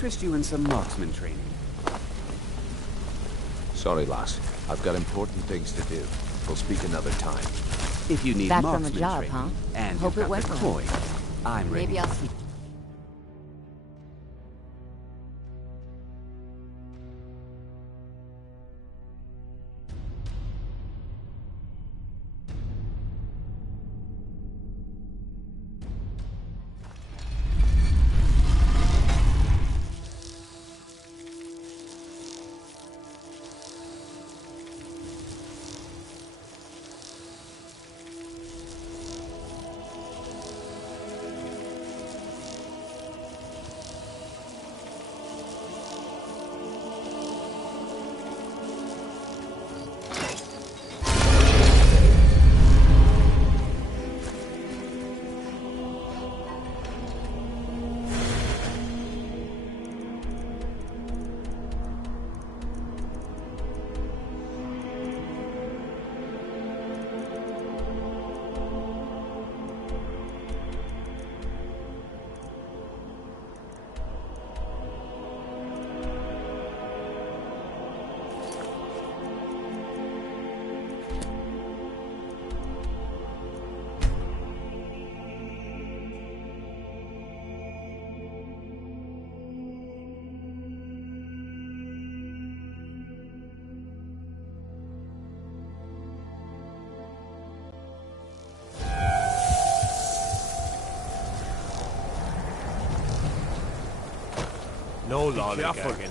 interest you in some marksman training? Sorry, lass. I've got important things to do. We'll speak another time. If you need Back from marksman the job, training, huh? and Hope you've it got went the well. coin, I'm ready. Maybe I'll see. No lollygagging.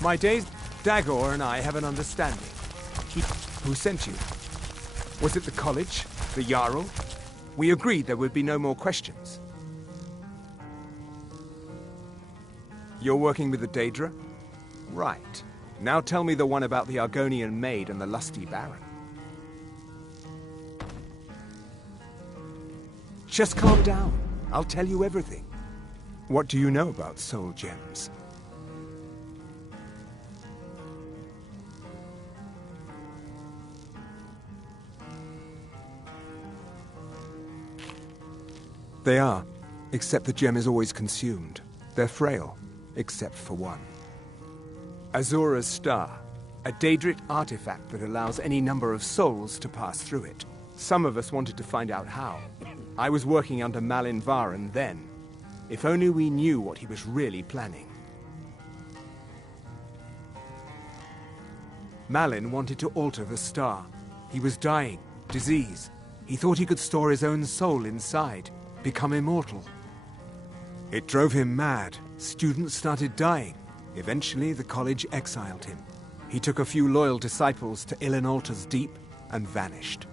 My days, Dagor and I have an understanding. Who sent you? Was it the college? The Jarl? We agreed there would be no more questions. You're working with the Daedra? Right. Now tell me the one about the Argonian maid and the lusty baron. Just calm down. I'll tell you everything. What do you know about soul gems? They are, except the gem is always consumed. They're frail, except for one. Azura's Star, a Daedric artifact that allows any number of souls to pass through it. Some of us wanted to find out how. I was working under Malin Varen then. If only we knew what he was really planning. Malin wanted to alter the star. He was dying, disease. He thought he could store his own soul inside, become immortal. It drove him mad. Students started dying. Eventually, the college exiled him. He took a few loyal disciples to Illinalta's Deep and vanished.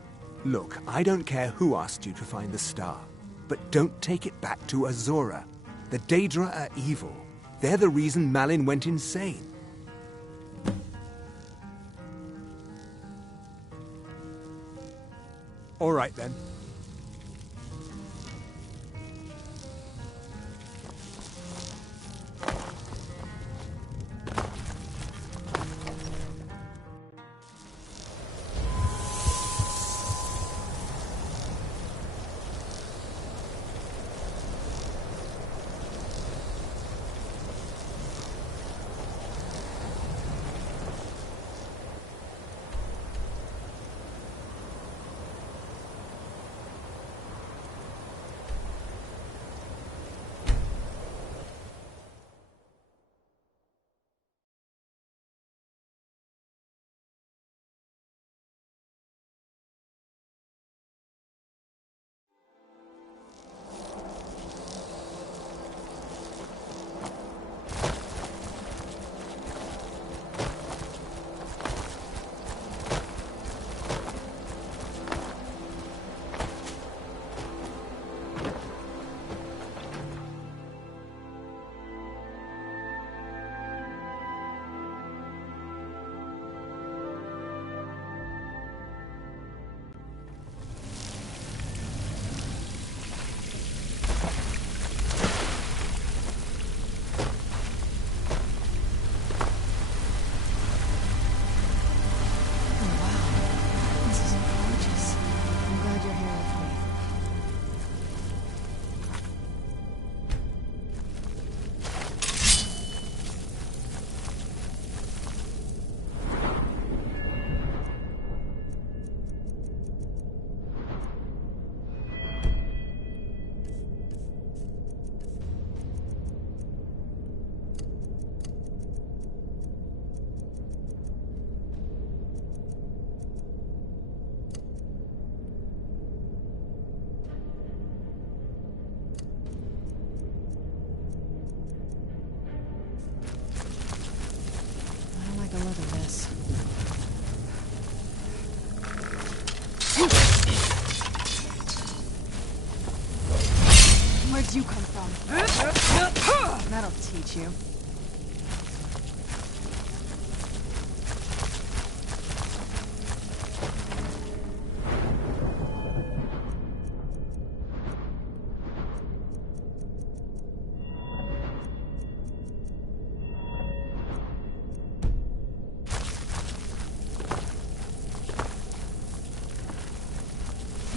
Look, I don't care who asked you to find the star, but don't take it back to Azura. The Daedra are evil. They're the reason Malin went insane. All right, then. Where'd you come from? That'll teach you.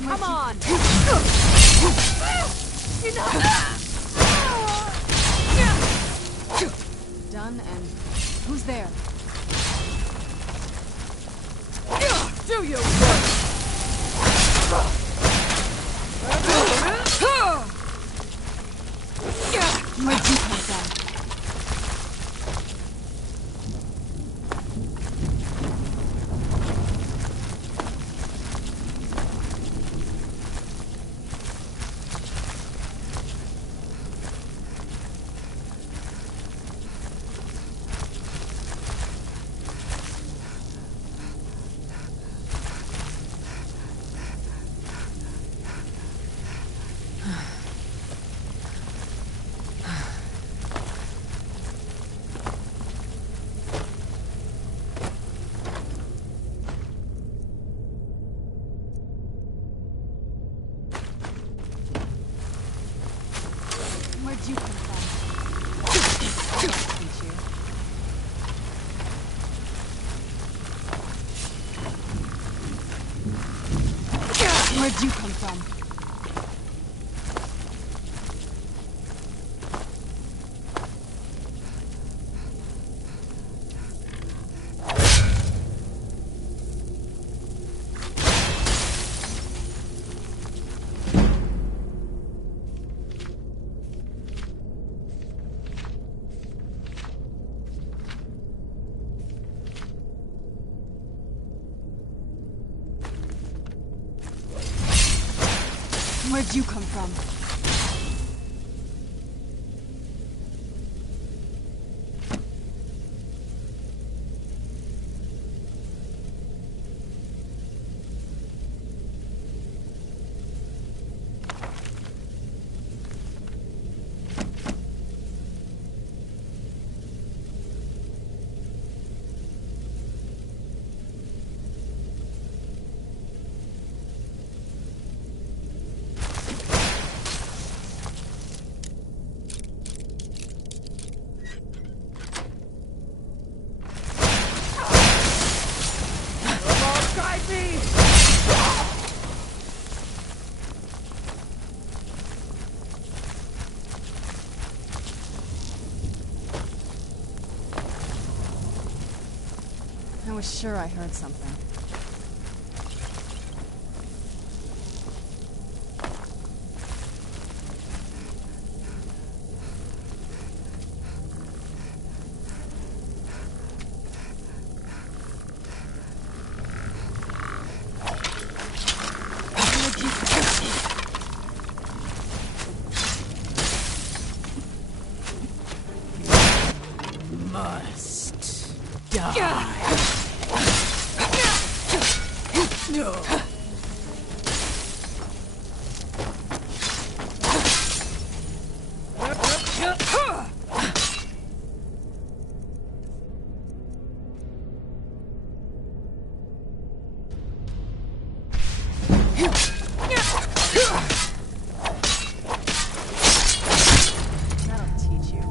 Come on! Done, and who's there? Do you? Where'd you come from? Where'd you come from? That'll teach you. Where'd you come from? Where'd you come from? I was sure I heard something. Must die. No. That'll teach you.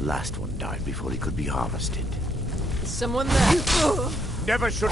The last one died before he could be harvested. Is someone there? Never should.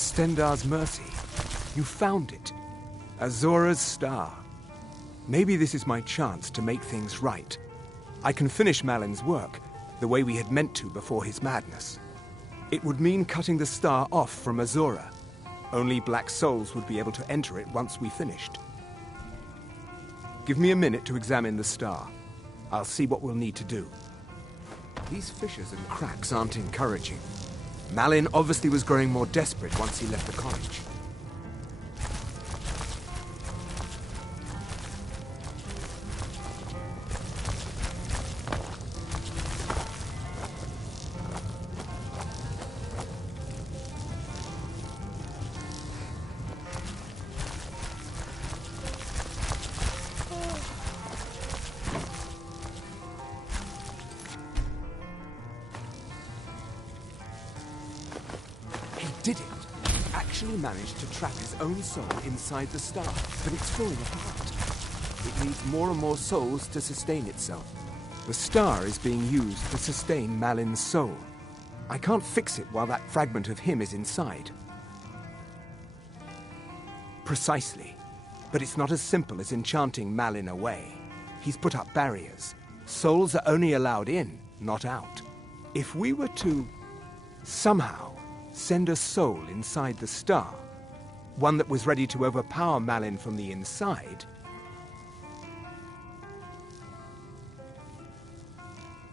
Stendarr's mercy. You found it. Azora's star. Maybe this is my chance to make things right. I can finish Malin's work, the way we had meant to before his madness. It would mean cutting the star off from Azora. Only black souls would be able to enter it once we finished. Give me a minute to examine the star. I'll see what we'll need to do. These fissures and cracks aren't encouraging. Malin obviously was growing more desperate once he left the college. Did it? Actually managed to trap his own soul inside the star, but it's falling apart. It needs more and more souls to sustain itself. The star is being used to sustain Malin's soul. I can't fix it while that fragment of him is inside. Precisely. But it's not as simple as enchanting Malin away. He's put up barriers. Souls are only allowed in, not out. If we were to somehow send a soul inside the star, one that was ready to overpower Malin from the inside,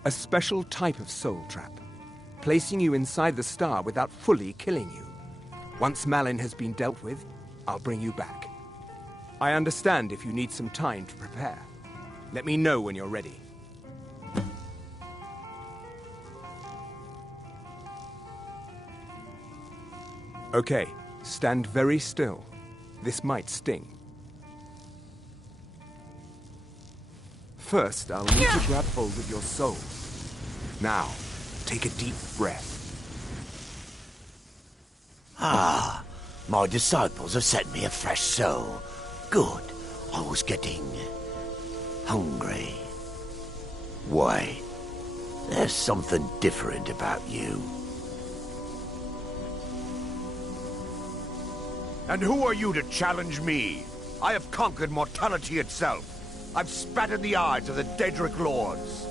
a special type of soul trap, placing you inside the star without fully killing you. Once Malin has been dealt with, I'll bring you back. I understand if you need some time to prepare. Let me know when you're ready. Okay, stand very still. This might sting. First, I'll need to grab hold of your soul. Now, take a deep breath. Ah, my disciples have sent me a fresh soul. Good. I was getting hungry. Wait, there's something different about you. And who are you to challenge me? I have conquered mortality itself. I've spat in the eyes of the Daedric lords.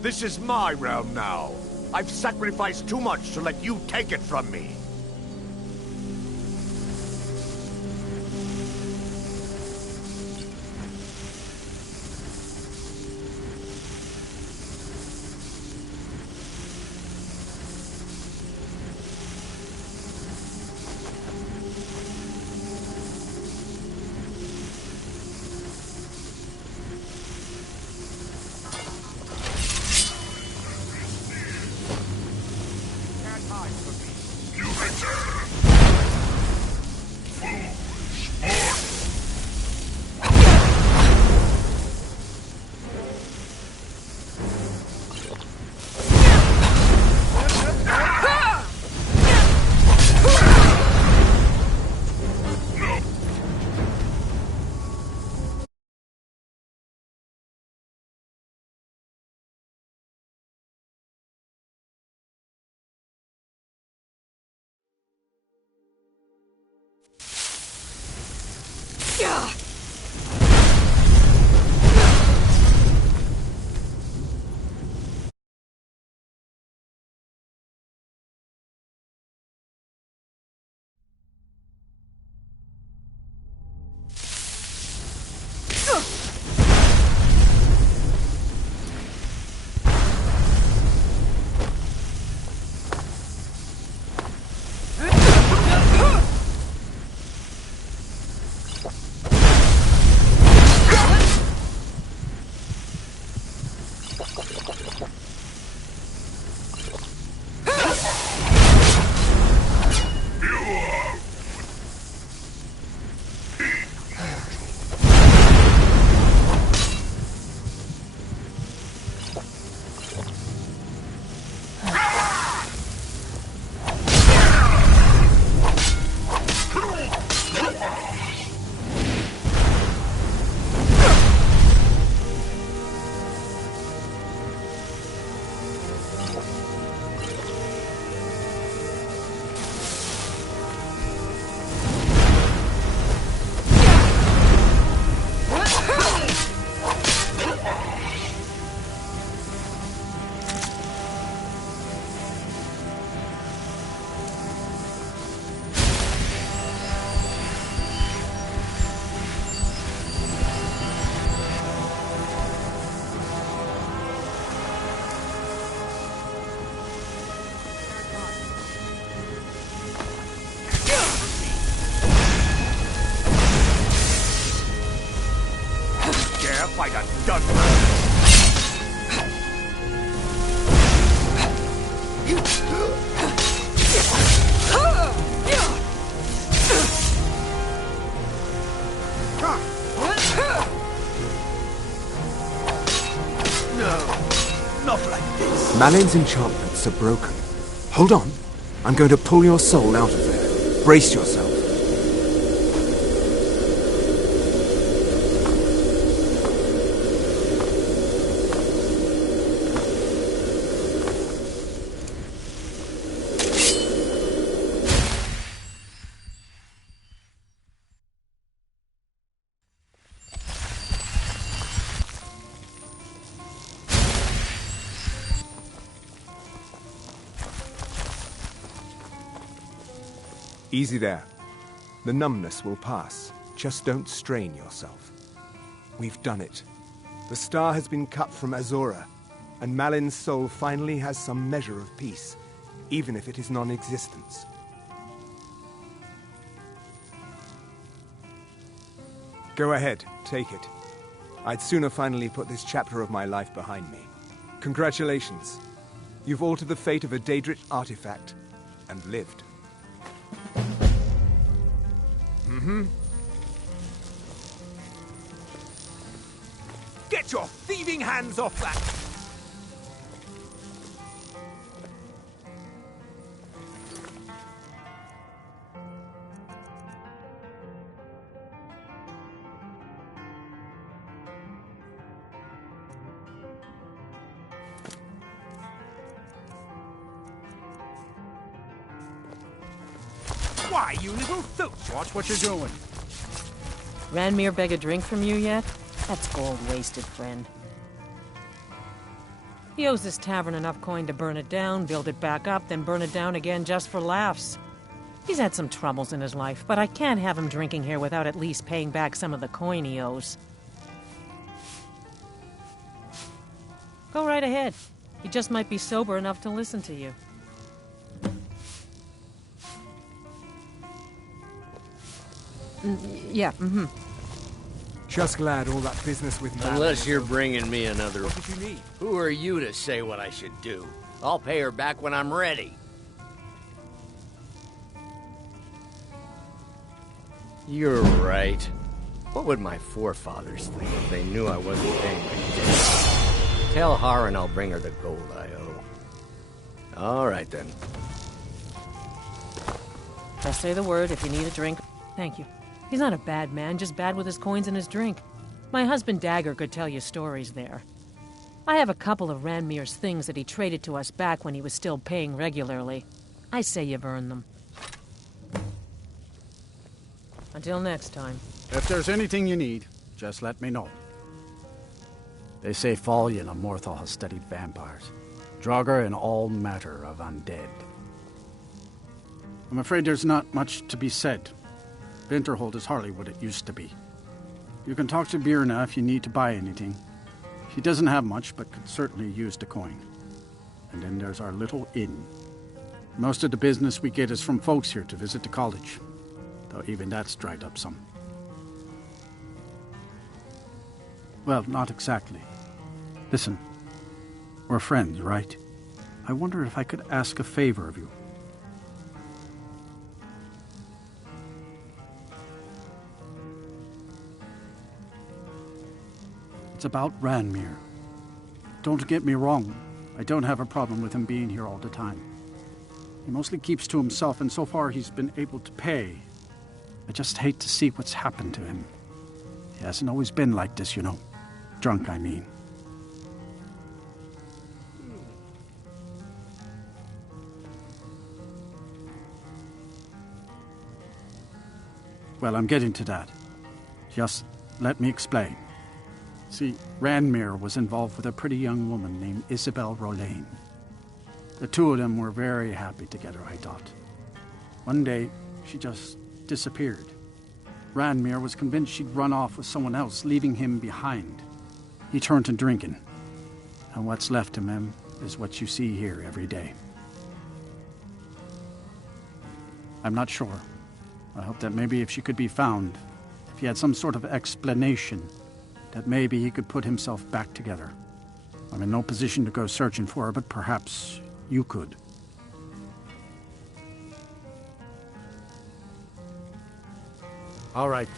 This is my realm now. I've sacrificed too much to let you take it from me. fight a done man. No, not like this. Malin's enchantments are broken. Hold on. I'm going to pull your soul out of there. Brace yourself. Easy there. The numbness will pass. Just don't strain yourself. We've done it. The star has been cut from Azora, and Malin's soul finally has some measure of peace, even if it is non-existence. Go ahead, take it. I'd sooner finally put this chapter of my life behind me. Congratulations. You've altered the fate of a Daedric artifact, and lived. Get your thieving hands off that! Why, you little filch! Watch what you're doing. Ranmir beg a drink from you yet? That's gold wasted, friend. He owes this tavern enough coin to burn it down, build it back up, then burn it down again just for laughs. He's had some troubles in his life, but I can't have him drinking here without at least paying back some of the coin he owes. Go right ahead. He just might be sober enough to listen to you. Yeah, Just glad all that business with Malin... Unless you're bringing me another... What did you need? Who are you to say what I should do? I'll pay her back when I'm ready. You're right. What would my forefathers think if they knew I wasn't paying my debt? Tell Harren I'll bring her the gold I owe. All right, then. Just say the word if you need a drink. Thank you. He's not a bad man, just bad with his coins and his drink. My husband Dagger could tell you stories there. I have a couple of Ranmir's things that he traded to us back when he was still paying regularly. I say you've earned them. Until next time. If there's anything you need, just let me know. They say Fallion of Morthal has studied vampires. Draugr and all matter of undead. I'm afraid there's not much to be said. Winterhold is hardly what it used to be. You can talk to Birna if you need to buy anything. She doesn't have much, but could certainly use the coin. And then there's our little inn. Most of the business we get is from folks here to visit the college, though even that's dried up some. Well, not exactly. Listen, we're friends, right? I wonder if I could ask a favor of you. It's about Ranmir. Don't get me wrong, I don't have a problem with him being here all the time. He mostly keeps to himself, and so far he's been able to pay. I just hate to see what's happened to him. He hasn't always been like this, you know. Drunk, I mean. Well, I'm getting to that. Just let me explain. See, Ranmir was involved with a pretty young woman named Isabel Rolain. The two of them were very happy together, I thought. One day, she just disappeared. Ranmir was convinced she'd run off with someone else, leaving him behind. He turned to drinking. And what's left of him is what you see here every day. I'm not sure. I hope that maybe if she could be found, if he had some sort of explanation, that maybe he could put himself back together. I'm in no position to go searching for her, but perhaps you could. All right.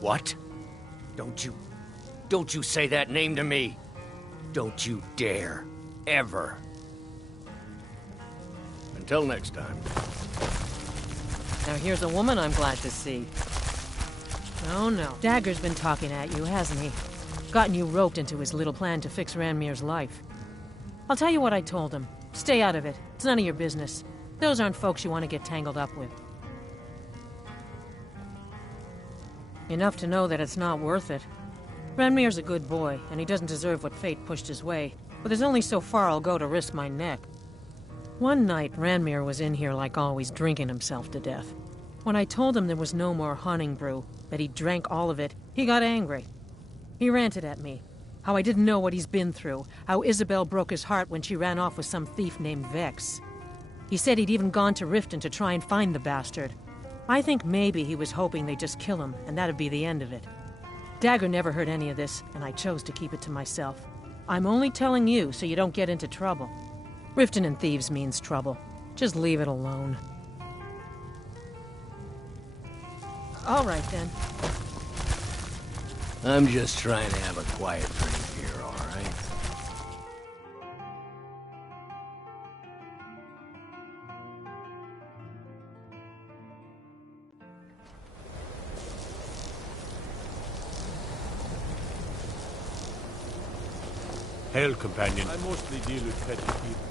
What? Don't you say that name to me. Don't you dare. Ever. Until next time. Now here's a woman I'm glad to see. Oh no, Dagger's been talking at you, hasn't he? Gotten you roped into his little plan to fix Ranmir's life. I'll tell you what I told him. Stay out of it. It's none of your business. Those aren't folks you want to get tangled up with. Enough to know that it's not worth it. Ranmir's a good boy, and he doesn't deserve what fate pushed his way, but there's only so far I'll go to risk my neck. One night, Ranmir was in here like always, drinking himself to death. When I told him there was no more hunting brew, that he drank all of it, he got angry. He ranted at me. How I didn't know what he's been through, how Isabel broke his heart when she ran off with some thief named Vex. He said he'd even gone to Riften to try and find the bastard. I think maybe he was hoping they'd just kill him, and that'd be the end of it. Dagger never heard any of this, and I chose to keep it to myself. I'm only telling you so you don't get into trouble. Riften and thieves means trouble. Just leave it alone. All right, then. I'm just trying to have a quiet drink here, all right? Hail, companion. I mostly deal with petty people.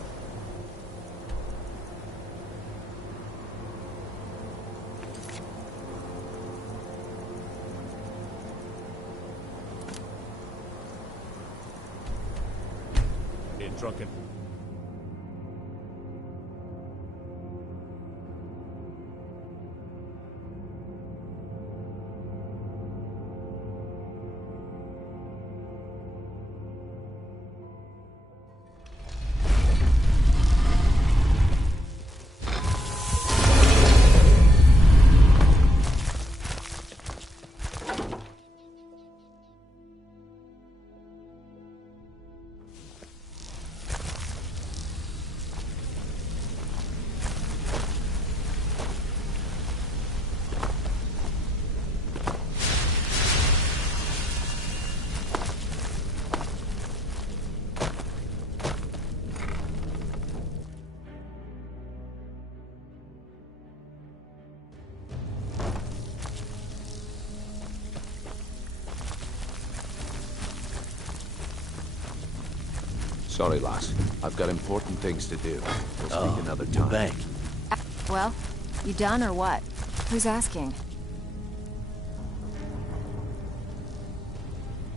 Ain't drunken. Sorry, lass. I've got important things to do. We'll speak another time. Back. Well, you done or what? Who's asking?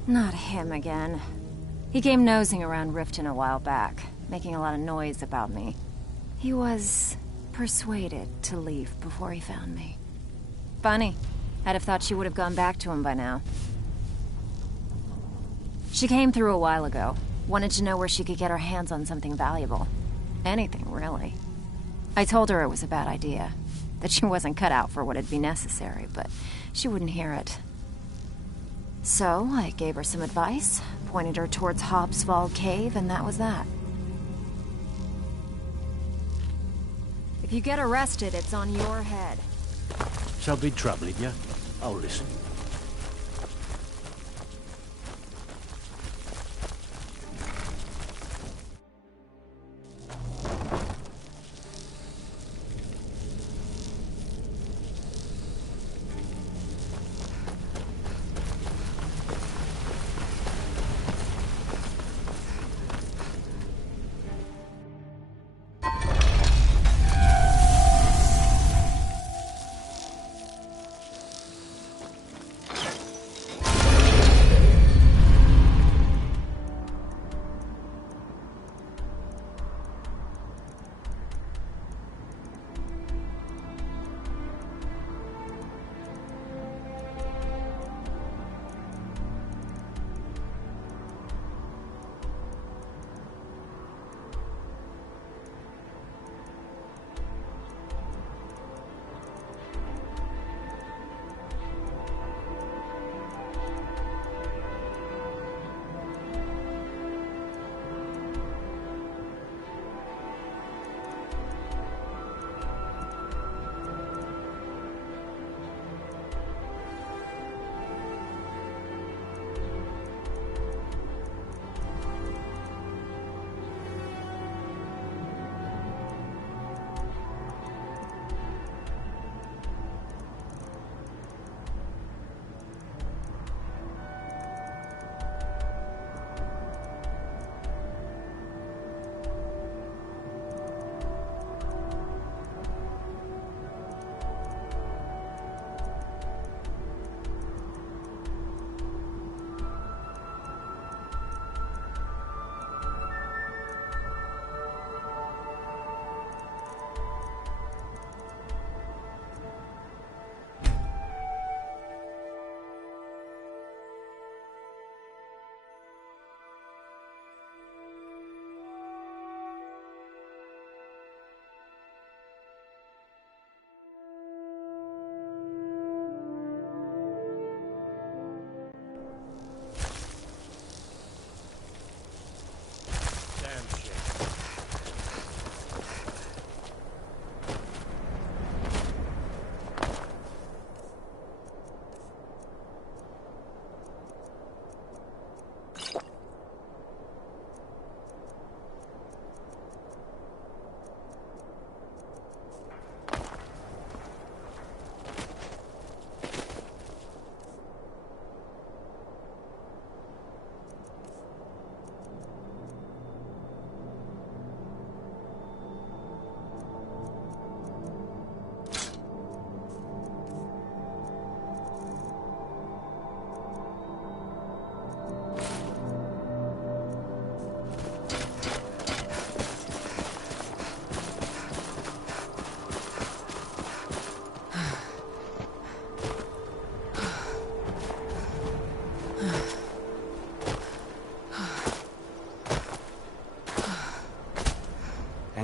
Not him again. He came nosing around Riften a while back, making a lot of noise about me. He was persuaded to leave before he found me. Funny. I'd have thought she would have gone back to him by now. She came through a while ago. Wanted to know where she could get her hands on something valuable. Anything, really. I told her it was a bad idea. That she wasn't cut out for what'd be necessary, but she wouldn't hear it. So, I gave her some advice, pointed her towards Hobbsfall Cave, and that was that. If you get arrested, it's on your head. Something troubling you? I'll listen.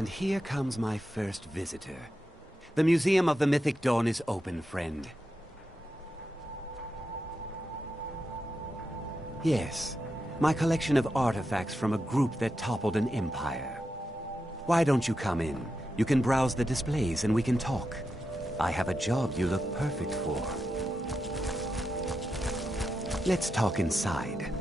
And here comes my first visitor. The Museum of the Mythic Dawn is open, friend. Yes, my collection of artifacts from a group that toppled an empire. Why don't you come in? You can browse the displays and we can talk. I have a job you look perfect for. Let's talk inside.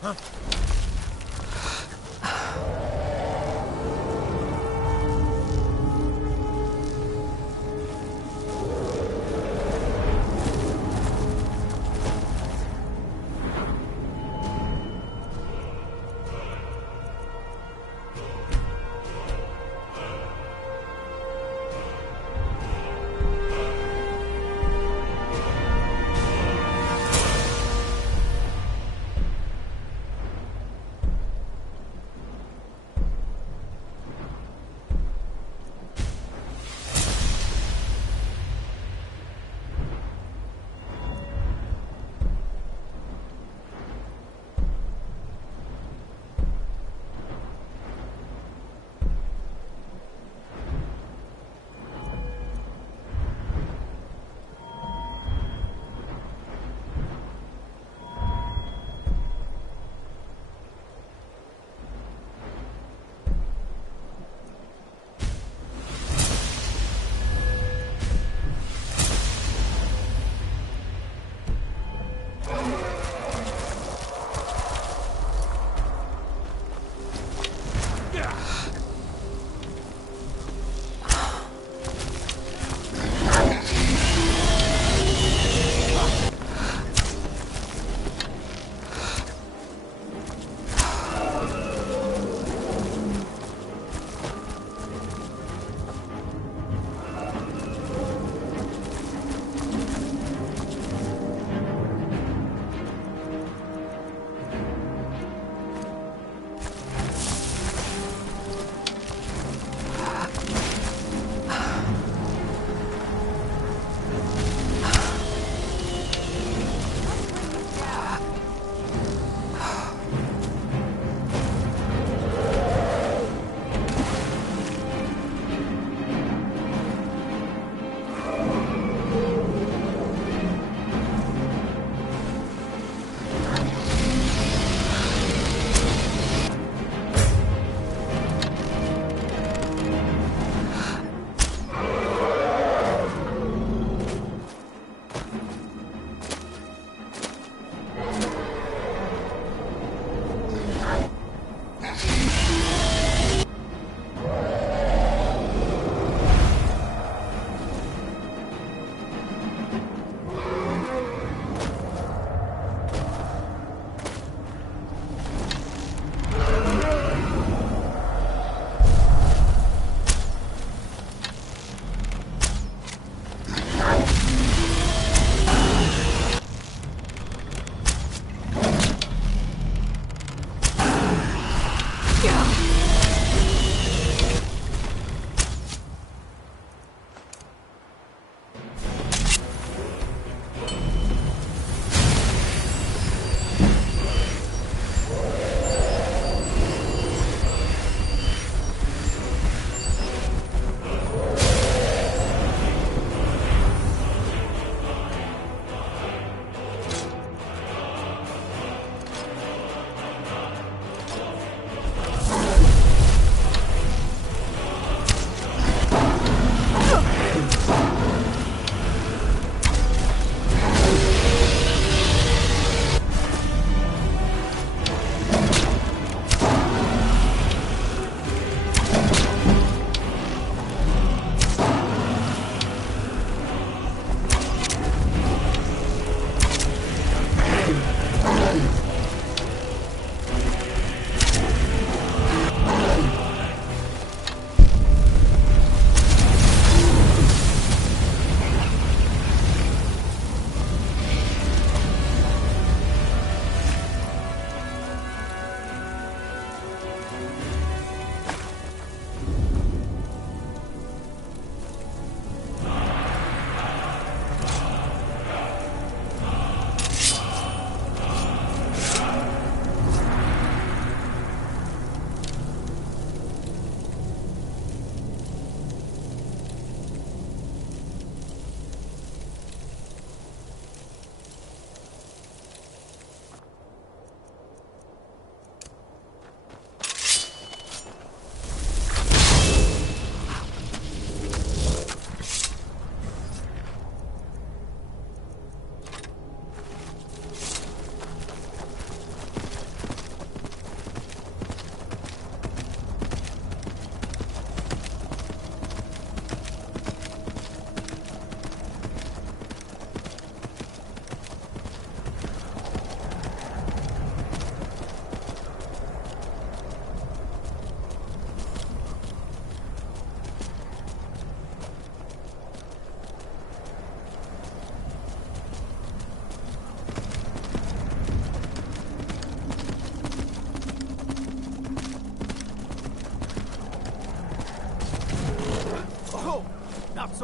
Huh?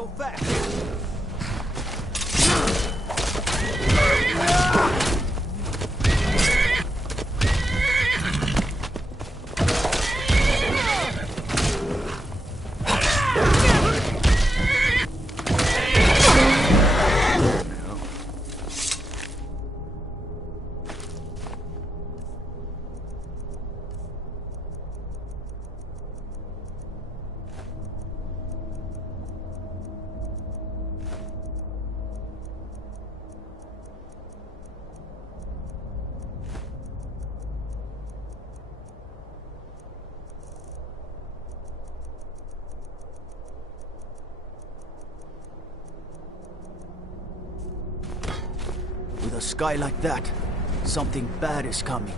so fast? With a sky like that, something bad is coming.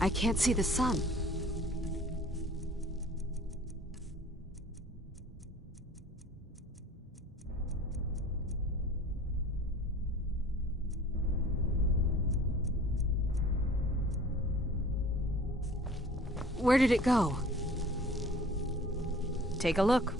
I can't see the sun. Where did it go? Take a look.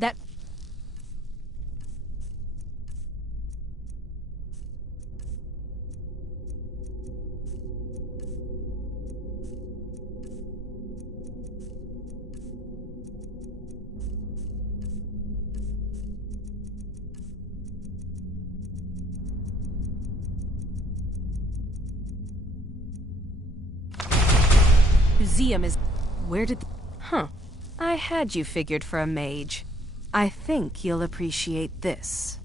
That... Museum is... Where did... Huh. I had you figured for a mage. I think you'll appreciate this.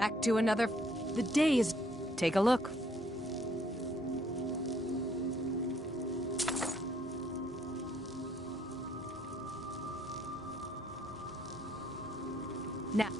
Back to another... The day is... Take a look. Now...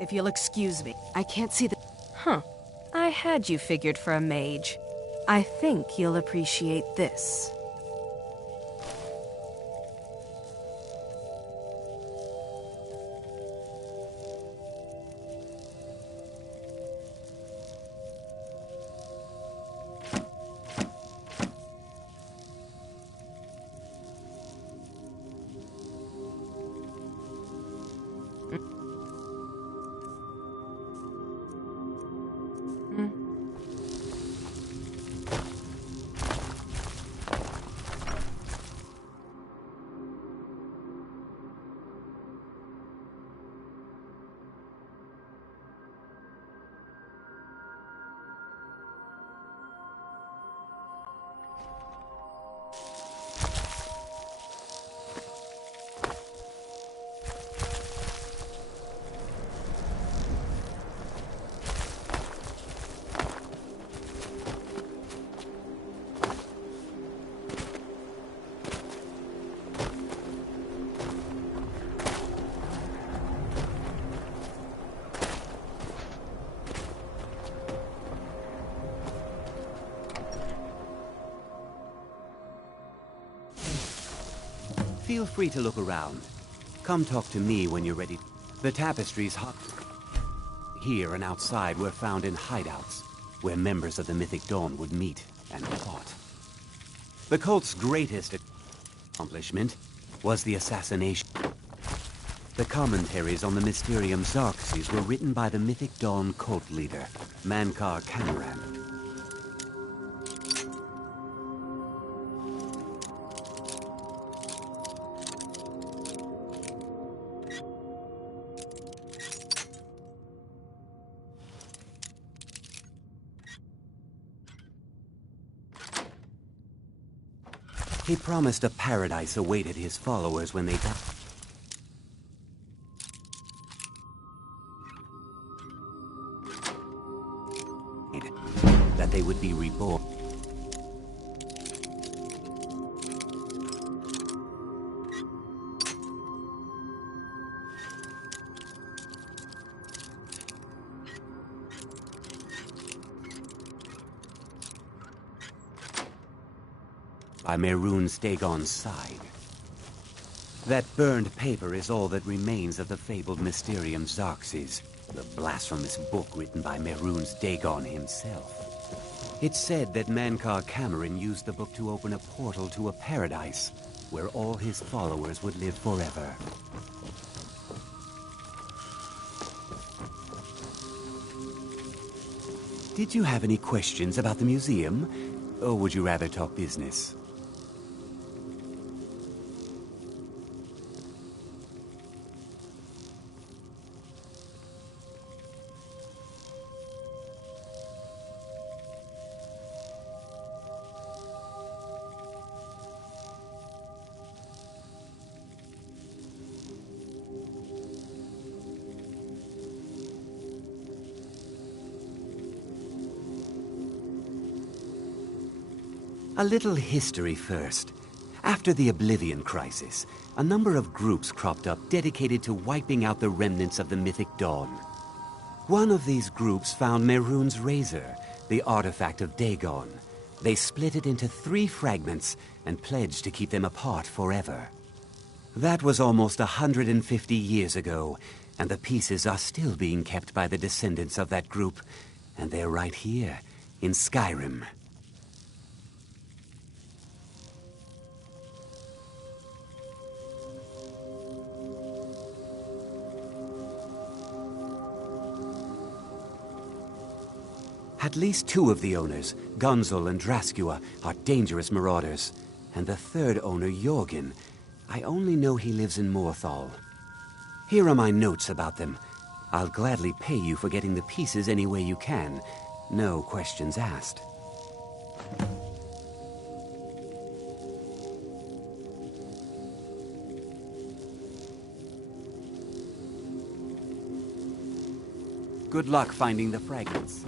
If you'll excuse me, I can't see the... Huh. I had you figured for a mage. I think you'll appreciate this. Feel free to look around. Come talk to me when you're ready. The tapestries here and outside were found in hideouts, where members of the Mythic Dawn would meet and fought. The cult's greatest accomplishment was the assassination. The commentaries on the Mysterium Xarxes were written by the Mythic Dawn cult leader, Mankar Cameron. He promised a paradise awaited his followers when they died. That they would be reborn. By Mehrunes Dagon's side. That burned paper is all that remains of the fabled Mysterium Xarxes, the blasphemous book written by Mehrunes Dagon himself. It's said that Mankar Cameron used the book to open a portal to a paradise where all his followers would live forever. Did you have any questions about the museum? Or would you rather talk business? A little history first. After the Oblivion Crisis, a number of groups cropped up dedicated to wiping out the remnants of the Mythic Dawn. One of these groups found Mehrunes' razor, the artifact of Dagon. They split it into 3 fragments and pledged to keep them apart forever. That was almost 150 years ago, and the pieces are still being kept by the descendants of that group, and they're right here, in Skyrim. At least 2 of the owners, Gunzel and Draskua, are dangerous marauders. And the 3rd owner, Jorgen, I only know he lives in Morthal. Here are my notes about them. I'll gladly pay you for getting the pieces any way you can. No questions asked. Good luck finding the fragments.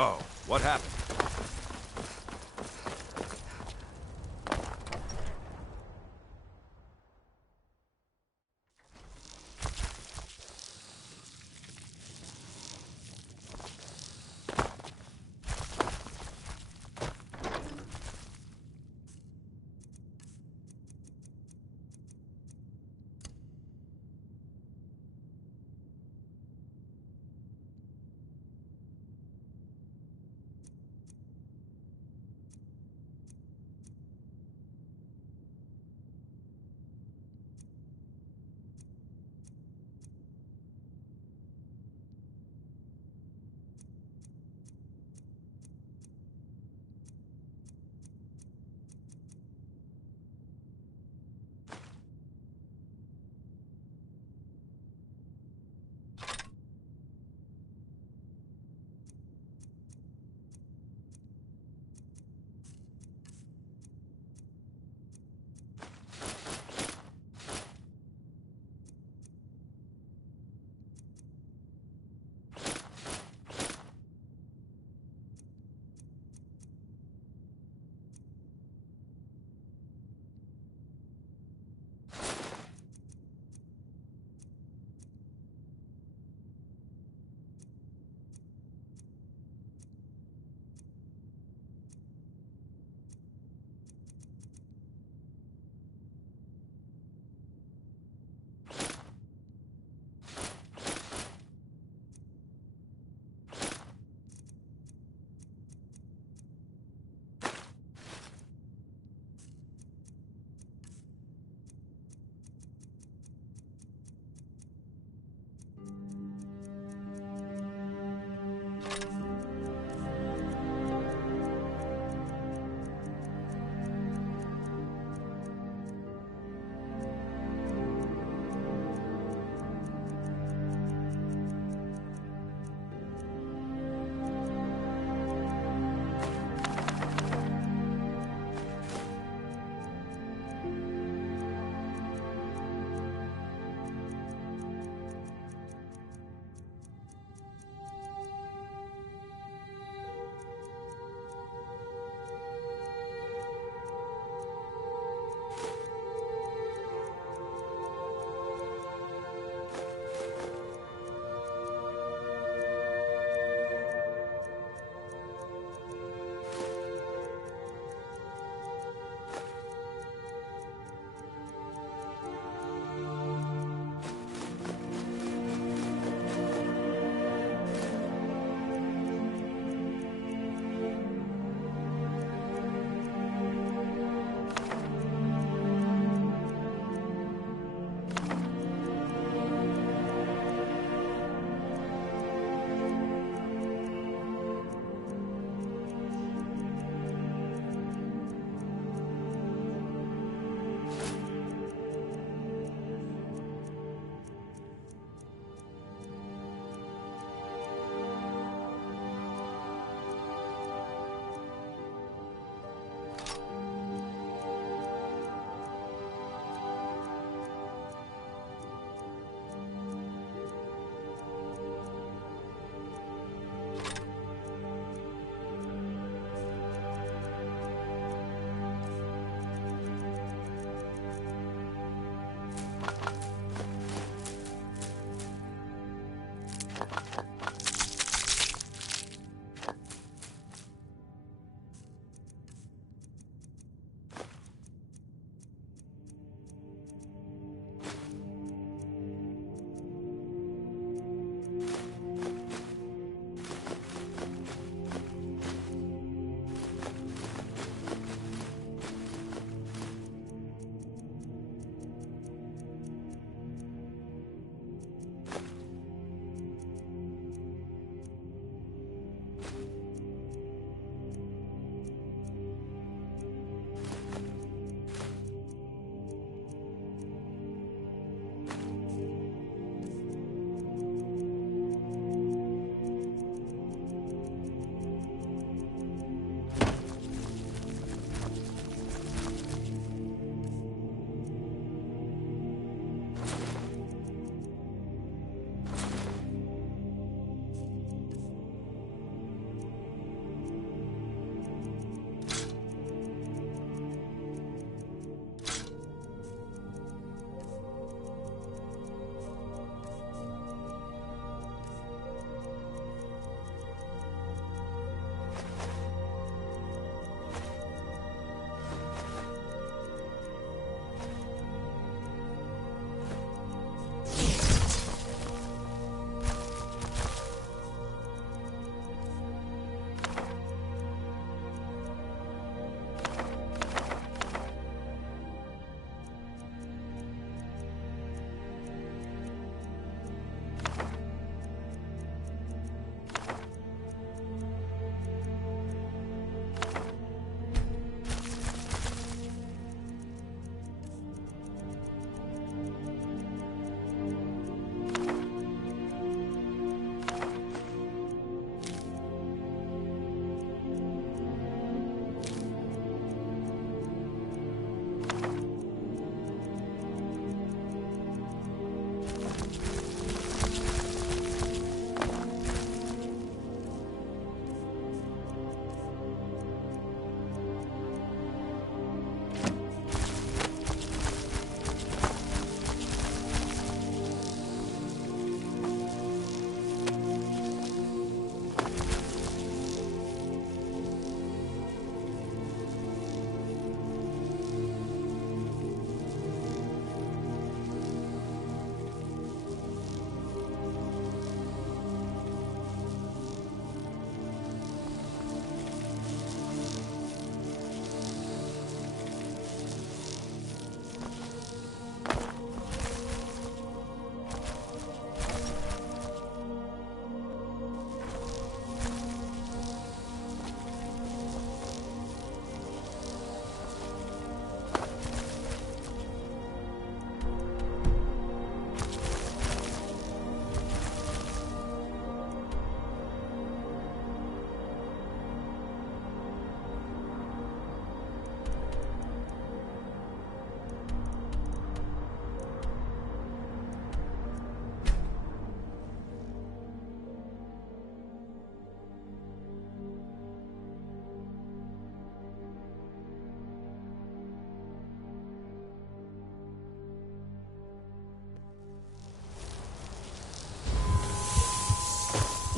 Oh, what happened?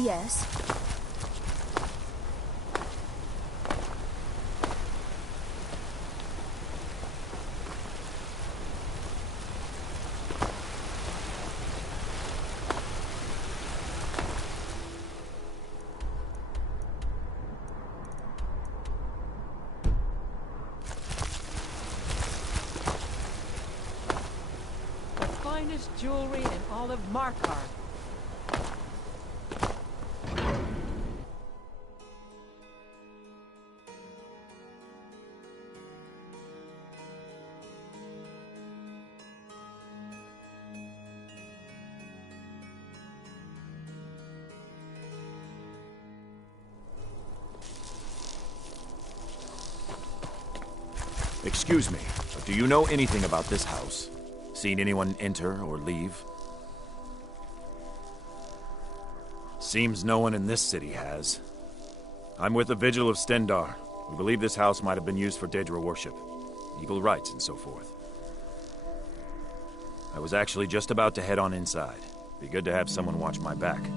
Yes. Finest jewelry in all of Markarth. Excuse me, but do you know anything about this house? Seen anyone enter or leave? Seems no one in this city has. I'm with the Vigil of Stendar. We believe this house might have been used for Daedra worship, evil rites and so forth. I was actually just about to head on inside. Be good to have someone watch my back.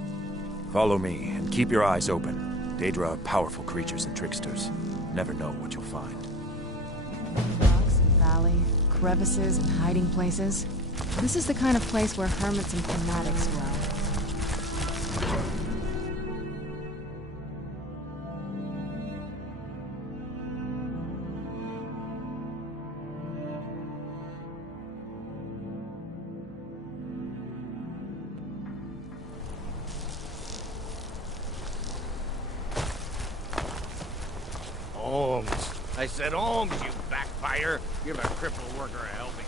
Follow me, and keep your eyes open. Daedra are powerful creatures and tricksters. Never know what you'll find. Rocks and valley, crevices and hiding places. This is the kind of place where hermits and fanatics dwell. Alms. I said alms, you backfire. Give a crippled worker a helping.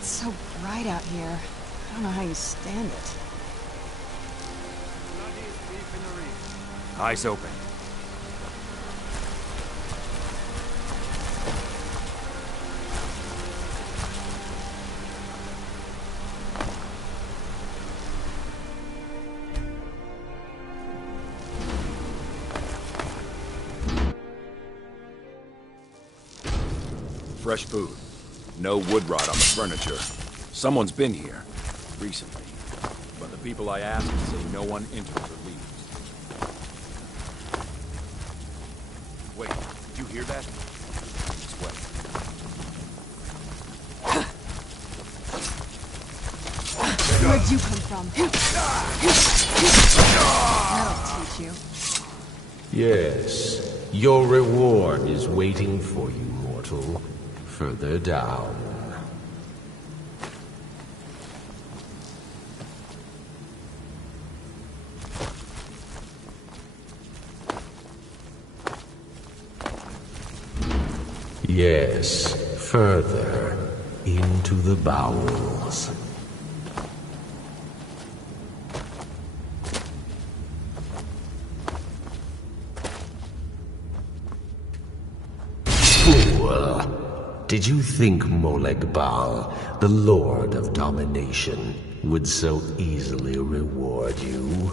It's so bright out here. I don't know how you stand it. Eyes open. Fresh food. No wood rot on the furniture. Someone's been here recently, but the people I asked say no one enters or leaves. Wait, did you hear that? This way. Where'd you come from? That'll teach you. Yes, your reward is waiting for you, mortal. Further down. Yes, further into the bowels. Fool! Did you think Moleg Bal, the Lord of Domination, would so easily reward you?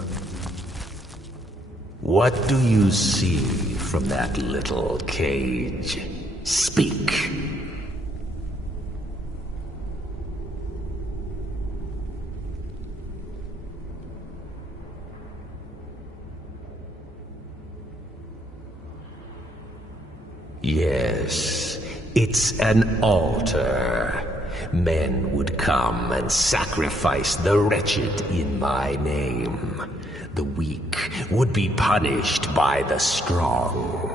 What do you see from that little cage? Speak. Yes, it's an altar. Men would come and sacrifice the wretched in my name. The weak would be punished by the strong.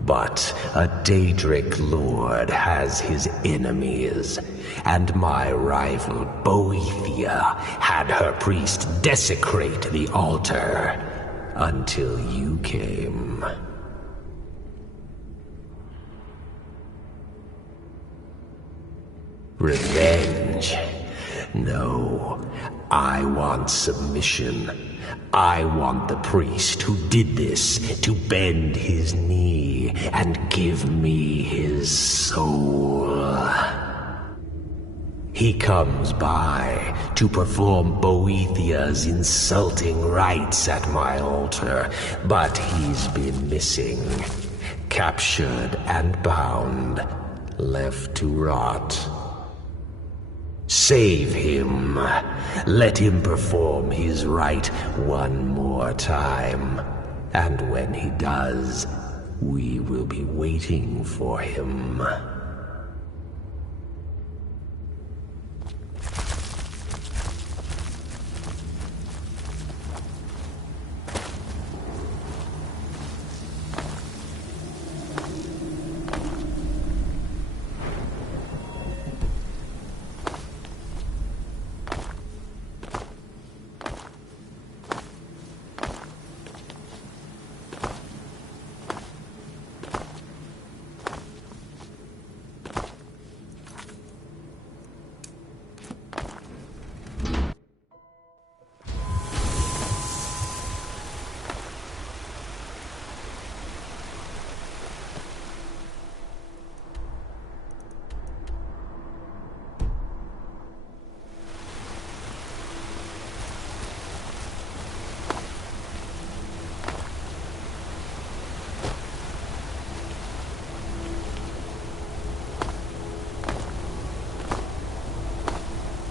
But a Daedric lord has his enemies, and my rival Boethia had her priest desecrate the altar until you came. Revenge. No, I want submission. I want the priest who did this to bend his knee and give me his soul. He comes by to perform Boethia's insulting rites at my altar, but he's been missing. Captured and bound, left to rot. Save him. Let him perform his rite one more time. And when he does, we will be waiting for him.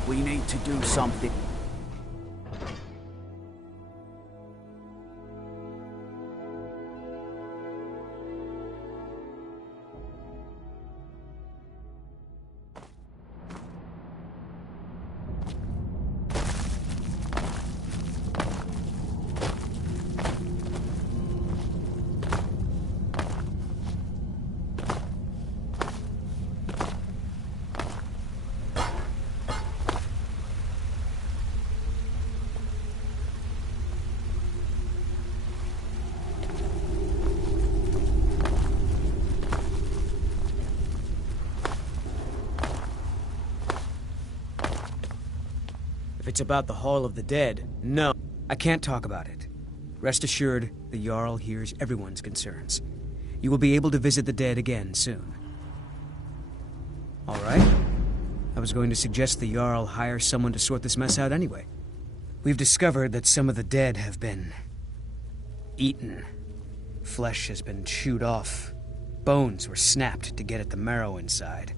We need to do something. If it's about the Hall of the Dead, no, I can't talk about it. Rest assured, the Jarl hears everyone's concerns. You will be able to visit the dead again soon. Alright? I was going to suggest the Jarl hire someone to sort this mess out anyway. We've discovered that some of the dead have been eaten. Flesh has been chewed off. Bones were snapped to get at the marrow inside.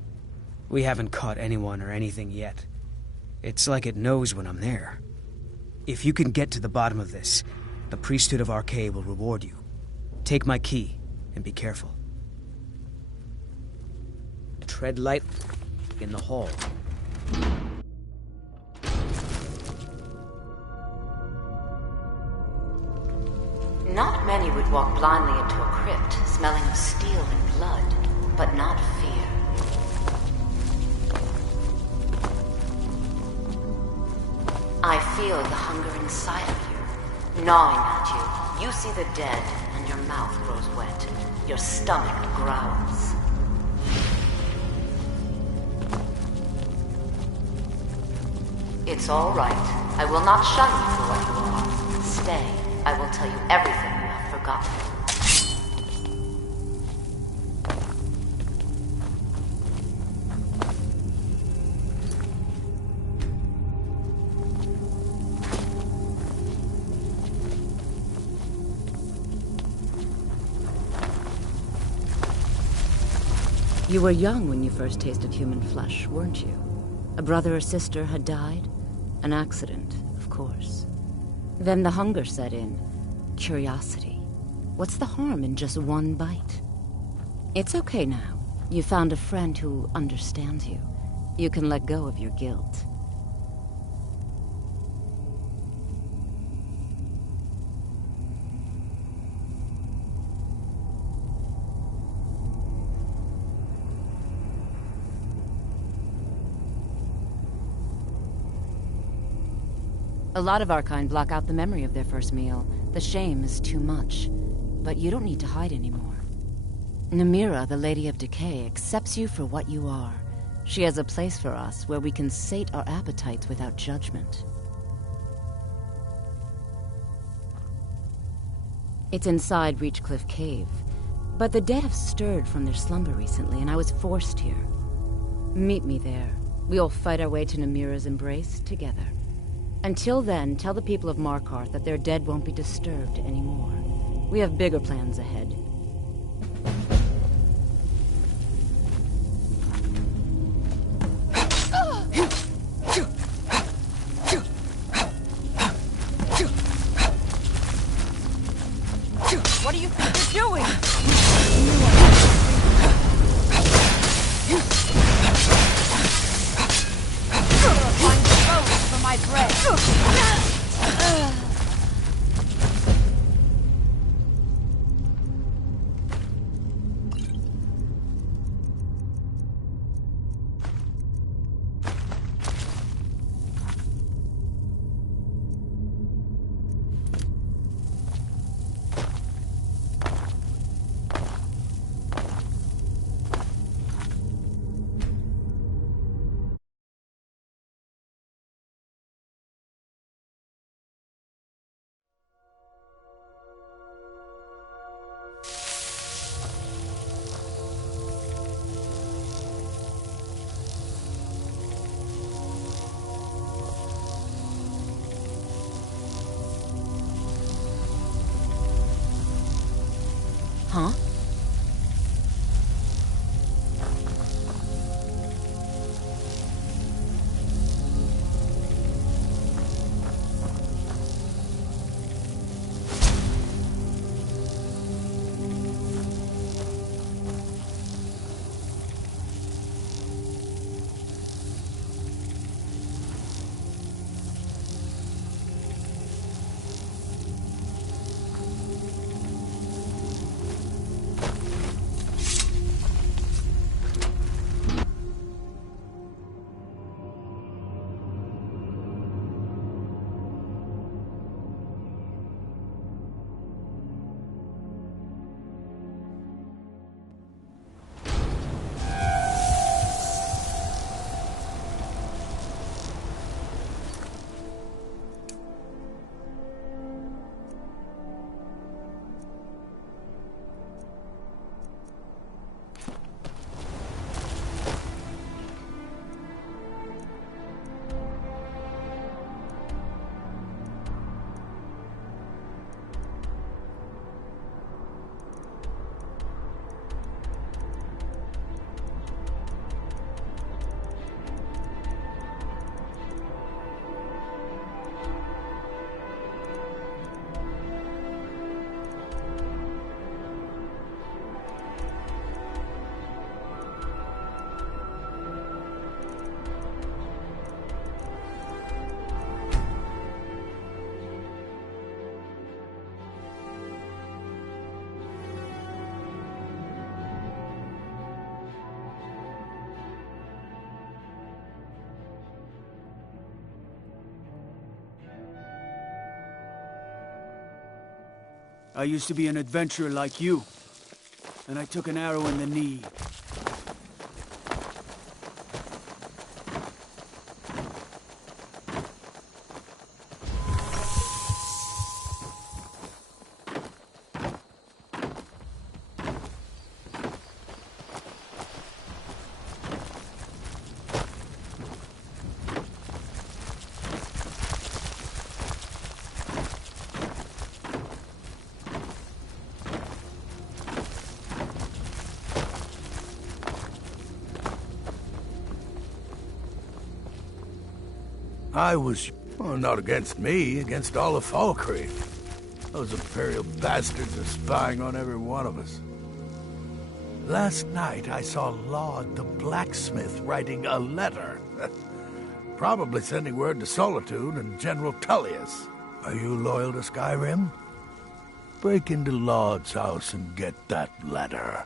We haven't caught anyone or anything yet. It's like it knows when I'm there. If you can get to the bottom of this, the priesthood of Archay will reward you. Take my key, and be careful. Tread light in the hall. Not many would walk blindly into a crypt, smelling of steel and blood, but not fear. I feel the hunger inside of you, gnawing at you. You see the dead, and your mouth grows wet. Your stomach growls. It's all right. I will not shun you for what you are. Stay. I will tell you everything you have forgotten. You were young when you first tasted human flesh, weren't you? A brother or sister had died? An accident, of course. Then the hunger set in. Curiosity. What's the harm in just one bite? It's okay now. You found a friend who understands you. You can let go of your guilt. A lot of our kind block out the memory of their first meal. The shame is too much. But you don't need to hide anymore. Namira, the Lady of Decay, accepts you for what you are. She has a place for us where we can sate our appetites without judgment. It's inside Reachcliff Cave, but the dead have stirred from their slumber recently, and I was forced here. Meet me there. We'll fight our way to Namira's embrace together. Until then, tell the people of Markarth that their dead won't be disturbed anymore. We have bigger plans ahead. What do you think you're doing? Find bones for my bread. Huh? I used to be an adventurer like you, and I took an arrow in the knee. I was, well, not against me, against all of Falkreath. Those Imperial bastards are spying on every one of us. Last night I saw Laud the blacksmith writing a letter. Probably sending word to Solitude and General Tullius. Are you loyal to Skyrim? Break into Laud's house and get that letter.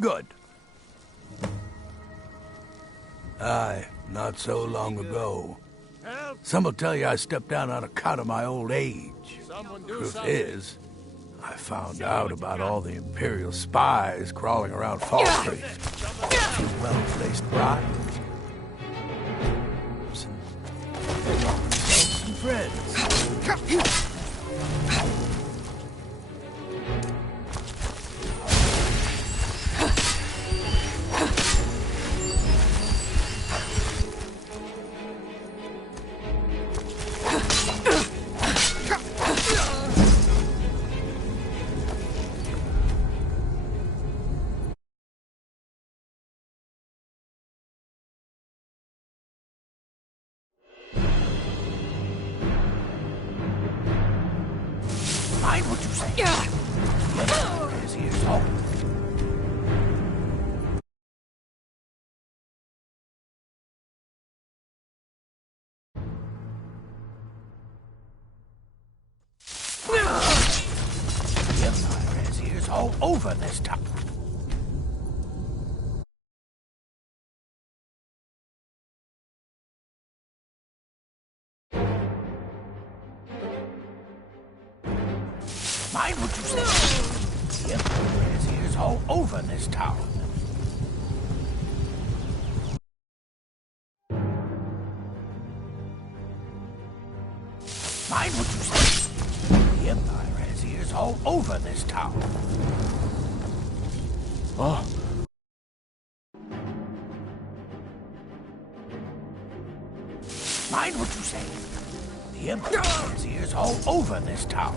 Good. Aye, not so long ago. Some will tell you I stepped down on account of my old age. Truth is, I found out about all the Imperial spies crawling around Fall Street. A few well-placed bribes. They got themselves some friends. Mind what you say. His ears open. The Empire has ears all over this town. Mind what you say. The Empire has ears all over this town. Mind what you say. The Empire has ears all over this town. Oh. Mind what you say. The Empire has ears all over this town.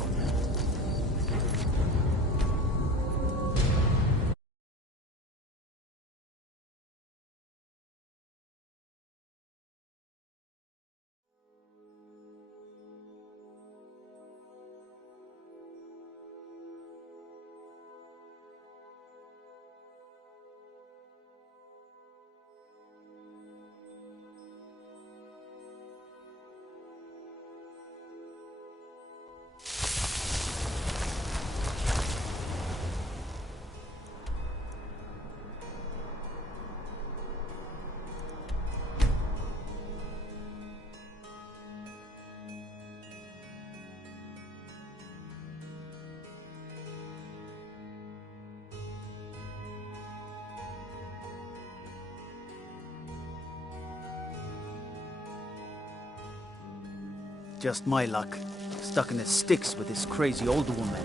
Just my luck. Stuck in the sticks with this crazy old woman.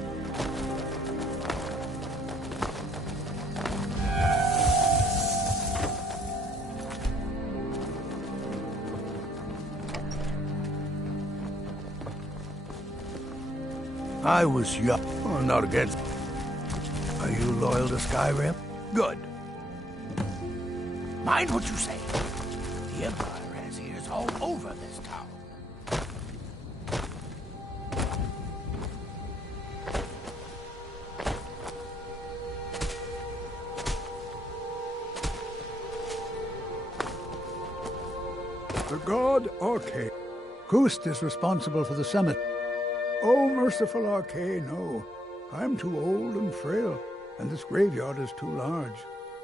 I was young. Oh, not against. Are you loyal to Skyrim? Good. Mind what you say. The Empire has ears all over this town. The god Arcane. Kust is responsible for the summit. Oh, merciful Arcane, no. I'm too old and frail, and this graveyard is too large.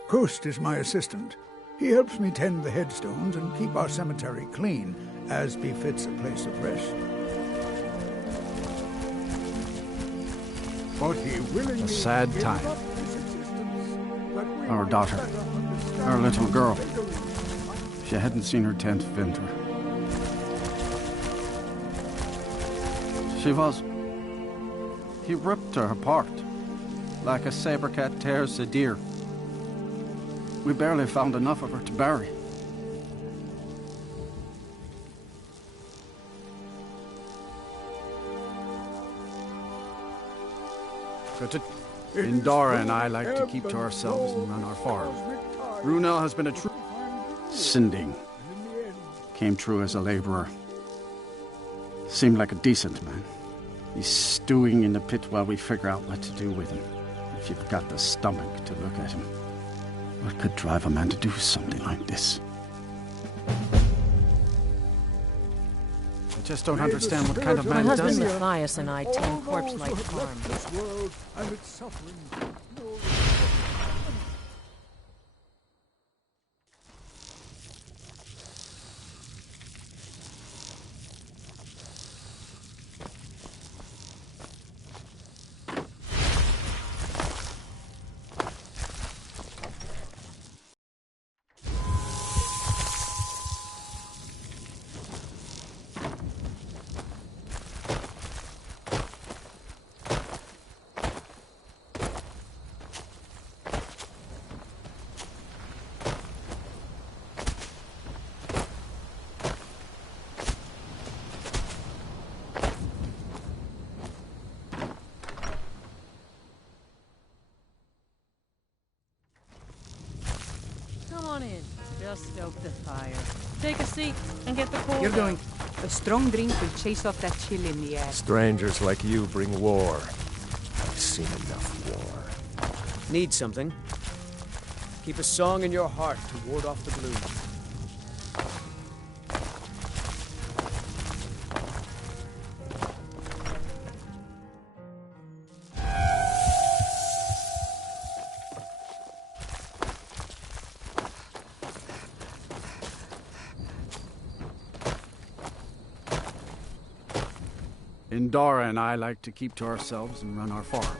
Kust is my assistant. He helps me tend the headstones and keep our cemetery clean, as befits a place of rest. But he willingly A sad gave time. up his existence, that we Our might daughter, better understand our little the girl. fate of life. She hadn't seen her 10th winter. She was... He ripped her apart, like a saber cat tears a deer. We barely found enough of her to bury. Indara and I like to keep to ourselves and run our farm. Runel has been a true... Sinding came true as a laborer. Seemed like a decent man. He's stewing in the pit while we figure out what to do with him. If you've got the stomach to look at him. What could drive a man to do something like this? I just don't understand what kind of man My does husband that. Matthias and I tend corpse-like farms. This world and its suffering. Come on in. Just stoke the fire. Take a seat and get the coal. You're going. A strong drink will chase off that chill in the air. Strangers like you bring war. I've seen enough war. Need something? Keep a song in your heart to ward off the gloom. Indara and I like to keep to ourselves and run our farm.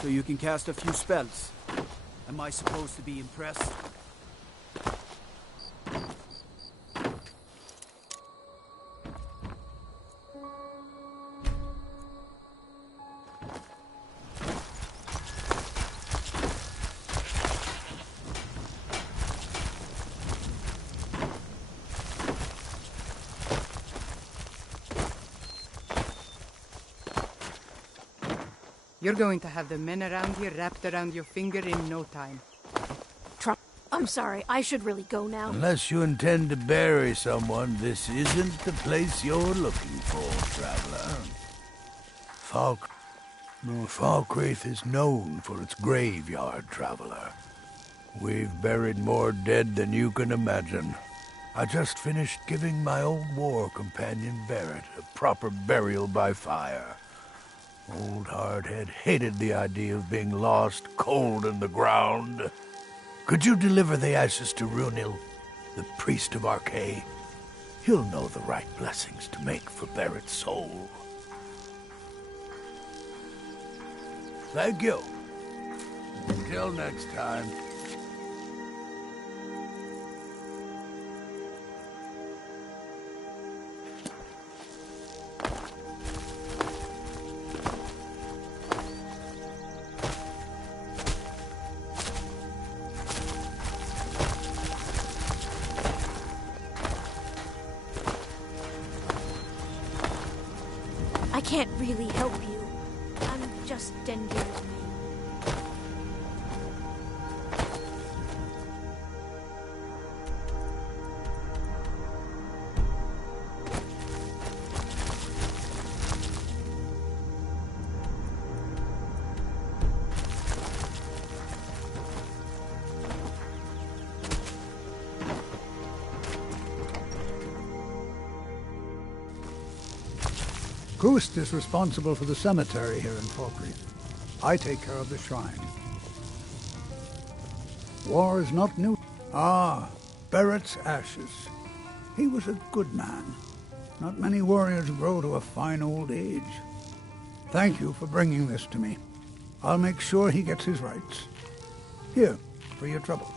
So you can cast a few spells. Am I supposed to be impressed? You're going to have the men around here wrapped around your finger in no time. I'm sorry, I should really go now. Unless you intend to bury someone, this isn't the place you're looking for, traveler. Falkreath is known for its graveyard, traveler. We've buried more dead than you can imagine. I just finished giving my old war companion Barrett a proper burial by fire. Old Hardhead hated the idea of being lost cold in the ground. Could you deliver the ashes to Runil, the priest of Arkay? He'll know the right blessings to make for Barrett's soul. Thank you. Until next time. I can't really help you. I'm just Dendir's mate. Gust is responsible for the cemetery here in Falkreath. I take care of the shrine. War is not new. Ah, Barrett's ashes. He was a good man. Not many warriors grow to a fine old age. Thank you for bringing this to me. I'll make sure he gets his rights. Here, for your trouble.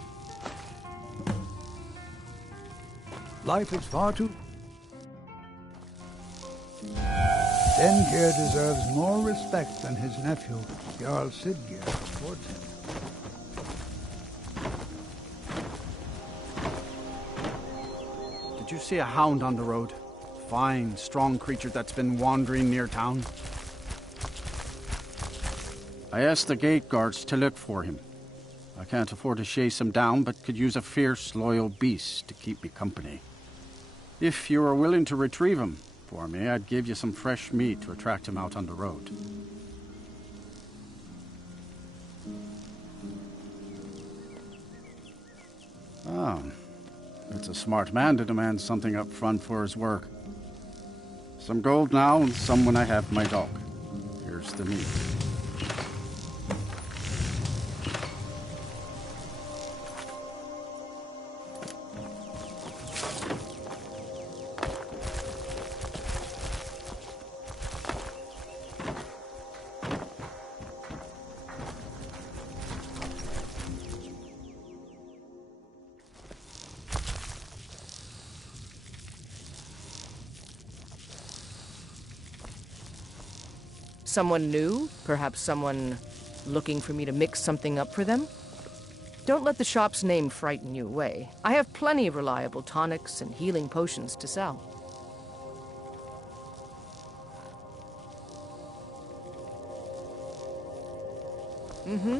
Life is far too... Dendir deserves more respect than his nephew, Jarl Siggeir, affords him. Did you see a hound on the road? Fine, strong creature that's been wandering near town. I asked the gate guards to look for him. I can't afford to chase him down, but could use a fierce, loyal beast to keep me company. If you were willing to retrieve him for me, I'd give you some fresh meat to attract him out on the road. Ah, it's a smart man to demand something up front for his work. Some gold now and some when I have my dog. Here's the meat. Someone new? Perhaps someone looking for me to mix something up for them? Don't let the shop's name frighten you away. I have plenty of reliable tonics and healing potions to sell. Mm-hmm.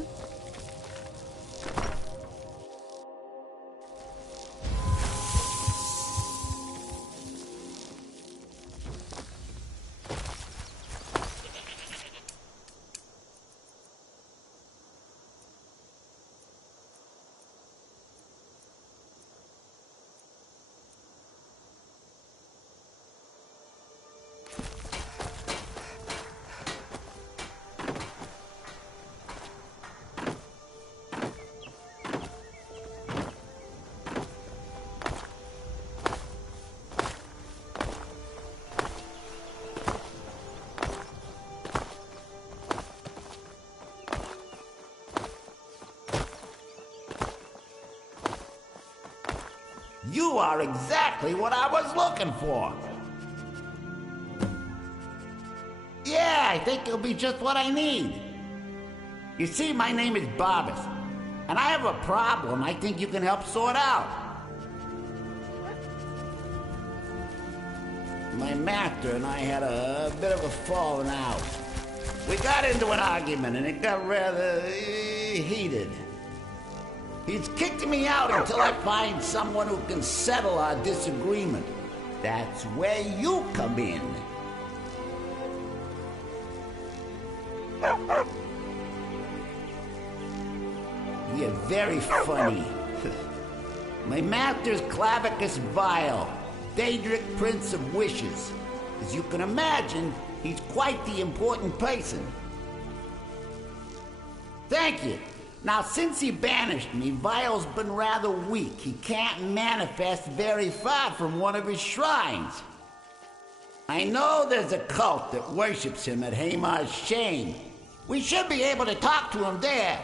You are exactly what I was looking for. Yeah, I think you'll be just what I need. You see, my name is Barbas, and I have a problem I think you can help sort out. My master and I had a bit of a falling out. We got into an argument, and it got rather heated. He's kicked me out until I find someone who can settle our disagreement. That's where you come in. You're very funny. My master's Clavicus Vile, Daedric Prince of Wishes. As you can imagine, he's quite the important person. Thank you. Now, since he banished me, Vile's been rather weak. He can't manifest very far from one of his shrines. I know there's a cult that worships him at Hamar's Shame. We should be able to talk to him there.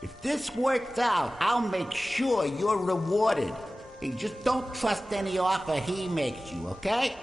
If this works out, I'll make sure you're rewarded. Hey, just don't trust any offer he makes you, okay?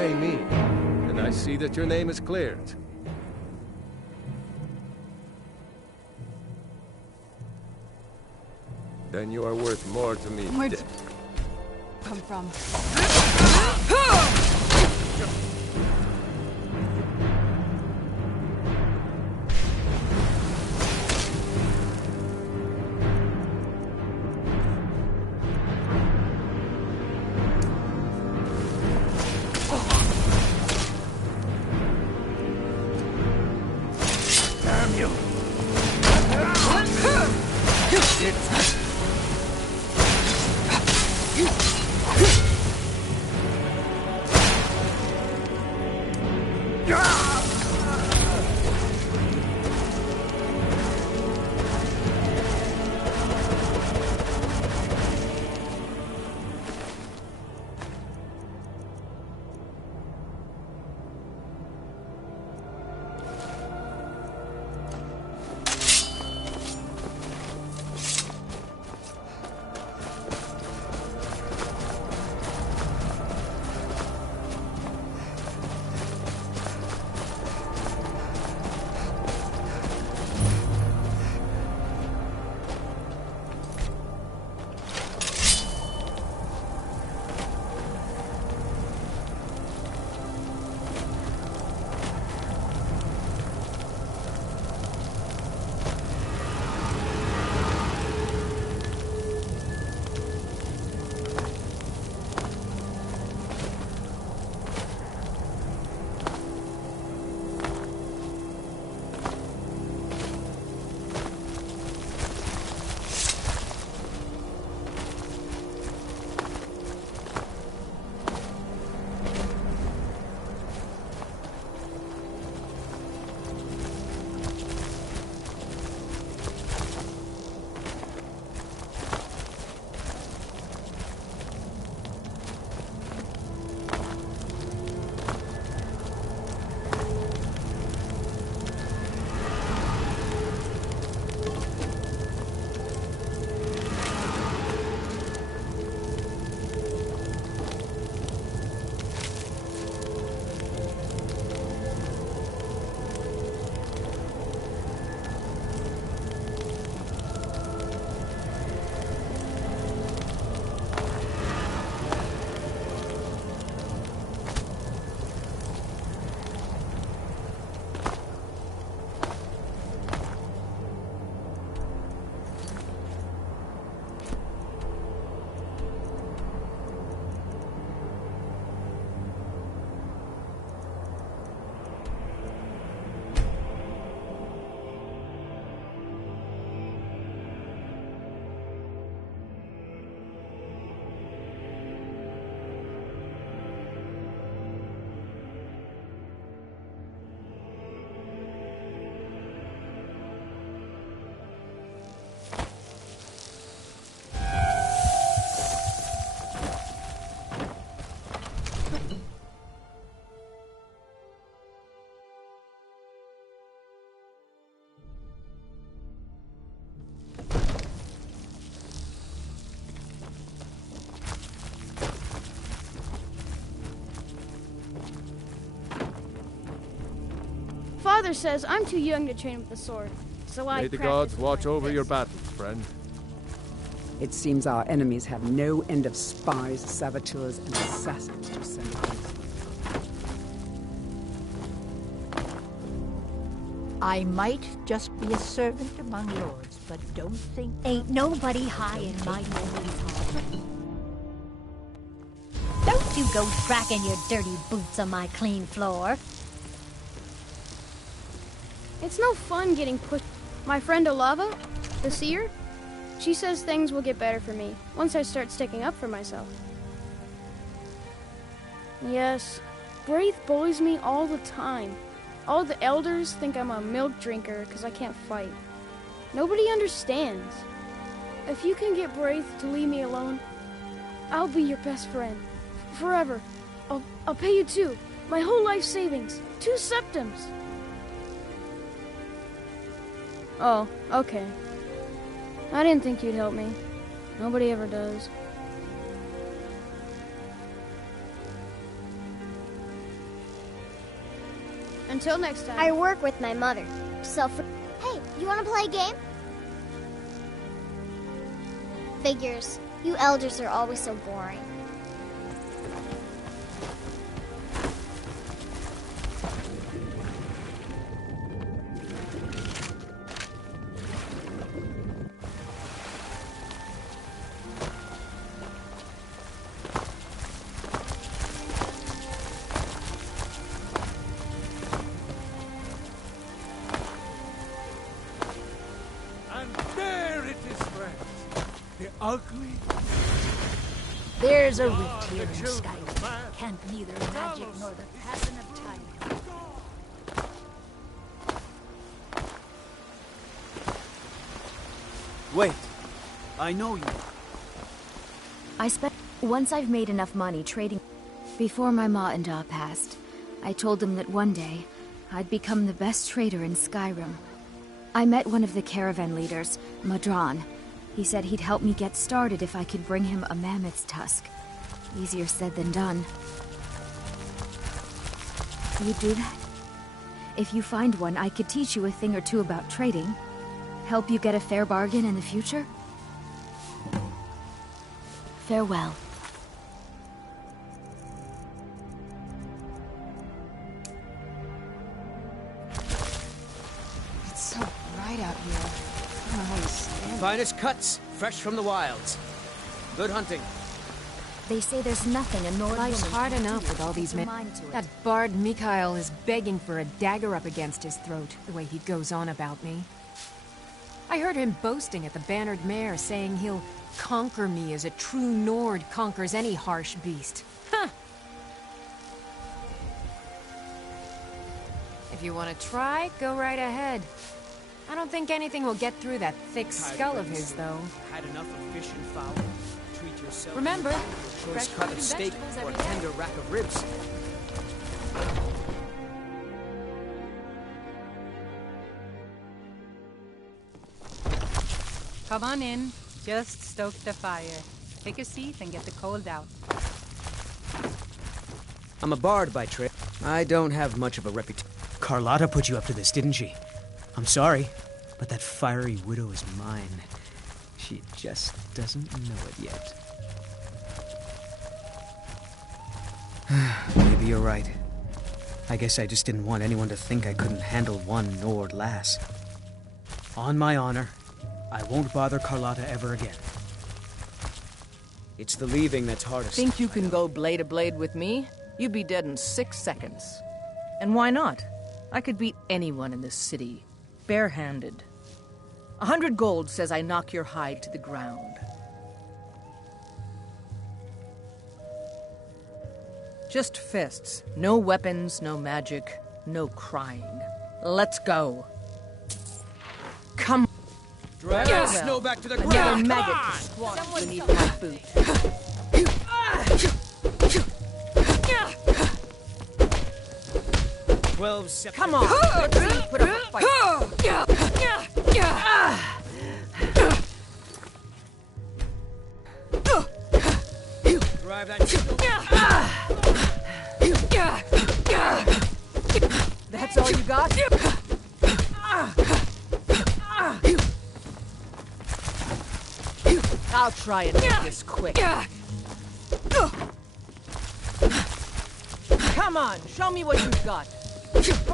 obey me, and I see that your name is cleared. Then you are worth more to me. Where'd you come from? Damn you! Father says I'm too young to train with the sword, so I May the practice gods with watch my over your fists. battles, friend. It seems our enemies have no end of spies, saboteurs, and assassins to send against us. I might just be a servant among lords, but don't think... Ain't nobody high and mighty in these halls. Don't you go tracking your dirty boots on my clean floor. It's no fun getting pushed. My friend Olava, the seer, she says things will get better for me once I start sticking up for myself. Yes, Braith bullies me all the time. All the elders think I'm a milk drinker because I can't fight. Nobody understands. If you can get Braith to leave me alone, I'll be your best friend. Forever. I'll pay you too. My whole life savings. 2 septims. Oh, okay. I didn't think you'd help me. Nobody ever does. Until next time. I work with my mother. Hey, you want to play a game? Figures. You elders are always so boring. Ugly. There's a rift here in Skyrim. Can't neither magic nor the passing of time. Wait. I know you. Once I've made enough money trading... Before my ma and Da passed, I told them that one day, I'd become the best trader in Skyrim. I met one of the caravan leaders, Madran. He said he'd help me get started if I could bring him a mammoth's tusk. Easier said than done. You'd do that? If you find one, I could teach you a thing or two about trading. Help you get a fair bargain in the future? Farewell. It's so bright out here. I don't know how you stand. Finest cuts, fresh from the wilds. Good hunting. They say there's nothing a Nord Life's woman hard can't enough do with all these to put men. her mind to it. That bard Mikhail is begging for a dagger up against his throat, the way he goes on about me. I heard him boasting at the Bannered Mare, saying he'll conquer me as a true Nord conquers any harsh beast. Huh! If you want to try, go right ahead. I don't think anything will get through that thick skull of his, though. Had enough of fish and fowl. Treat yourself. Remember, Choice cut of steak or a tender rack of ribs. Come on in. Just stoke the fire. Take a seat and get the cold out. I'm a bard by trade. I don't have much of a reputation. Carlotta put you up to this, didn't she? I'm sorry, but that fiery widow is mine. She just doesn't know it yet. Maybe you're right. I guess I just didn't want anyone to think I couldn't handle one Nord lass. On my honor, I won't bother Carlotta ever again. It's the leaving that's hardest. Think you can go blade to blade with me? You'd be dead in 6 seconds. And why not? I could beat anyone in this city, barehanded. 100 gold says I knock your hide to the ground. Just fists. No weapons, no magic, no crying. Let's go. Come. Drag the snow back to the ground. Another maggot to squat beneath my boot. 12 seconds. Come on. Let's see you put up a fight. Drive that snow. That's all you got? I'll try and make this quick. Come on, show me what you've got.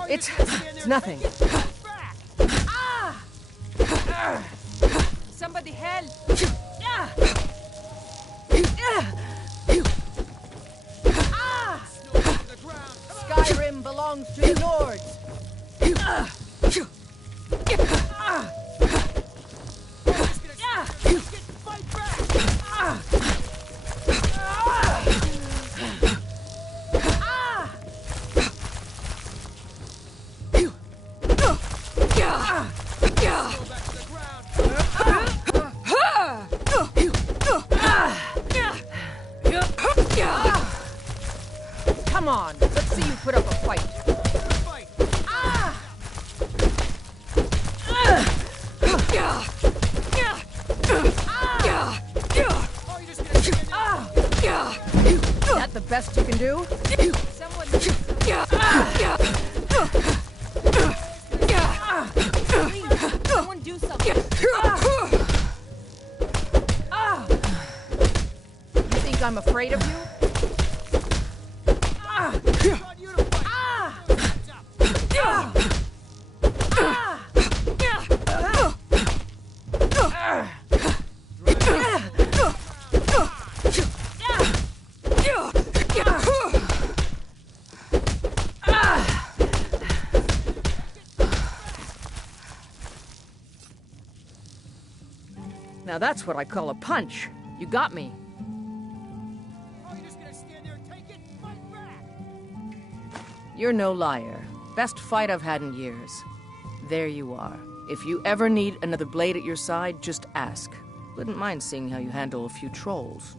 It's nothing. Somebody help! Skyrim belongs to the Nords. Come on, let's see you put up a fight. Is that the best you can do? Someone... do something. You think I'm afraid of you? Now that's what I call a punch. You got me. You're no liar. Best fight I've had in years. There you are. If you ever need another blade at your side, just ask. Wouldn't mind seeing how you handle a few trolls.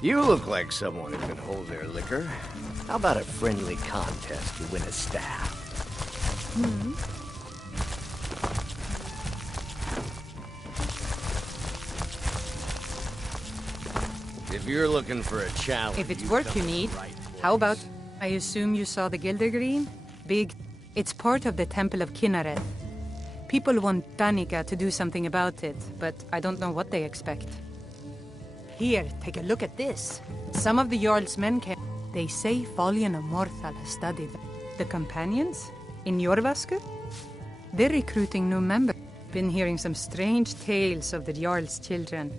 You look like someone who can hold their liquor. How about a friendly contest to win a staff? If you're looking for a challenge... If it's work you need, how about... I assume you saw the Gildergreen? Big... It's part of the Temple of Kinnareth. People want Danica to do something about it, but I don't know what they expect. Here, take a look at this. Some of the Jarl's men came. They say Folian Morthal has studied them. The companions? In Jorvaskr? They're recruiting new members. Been hearing some strange tales of the Jarl's children.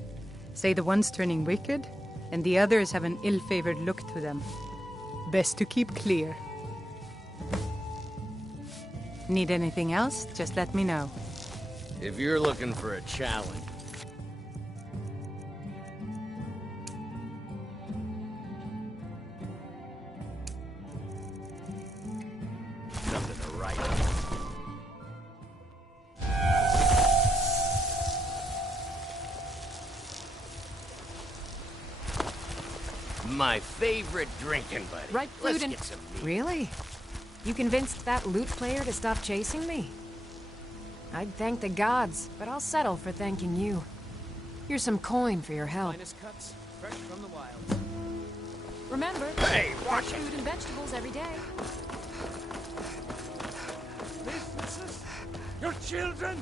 Say the one's turning wicked, and the others have an ill-favored look to them. Best to keep clear. Need anything else? Just let me know. If you're looking for a challenge... Come to the right. My favorite drinking buddy. Right, Let's Fluten. get some meat. Really? You convinced that lute player to stop chasing me? I'd thank the gods, but I'll settle for thanking you. Here's some coin for your help. Cuts, fresh from the wilds. Remember, Hey, watch fresh it. food and vegetables every day. Businesses, your children,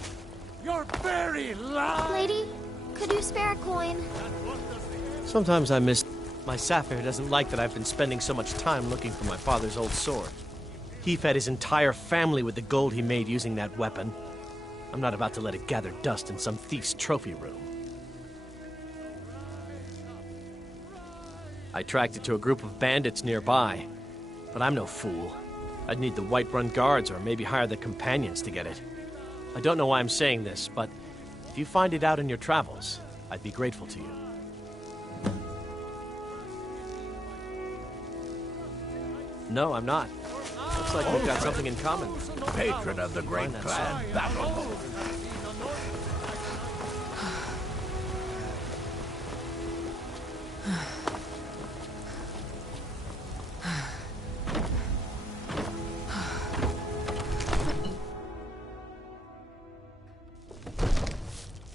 your very lives. Lady, could you spare a coin? Sometimes I miss... My Sapphire doesn't like that I've been spending so much time looking for my father's old sword. He fed his entire family with the gold he made using that weapon. I'm not about to let it gather dust in some thief's trophy room. I tracked it to a group of bandits nearby, but I'm no fool. I'd need the Whiterun guards or maybe hire the companions to get it. I don't know why I'm saying this, but if you find it out in your travels, I'd be grateful to you. No, I'm not. Looks like we've got something in common. Patron of the great clan Battle.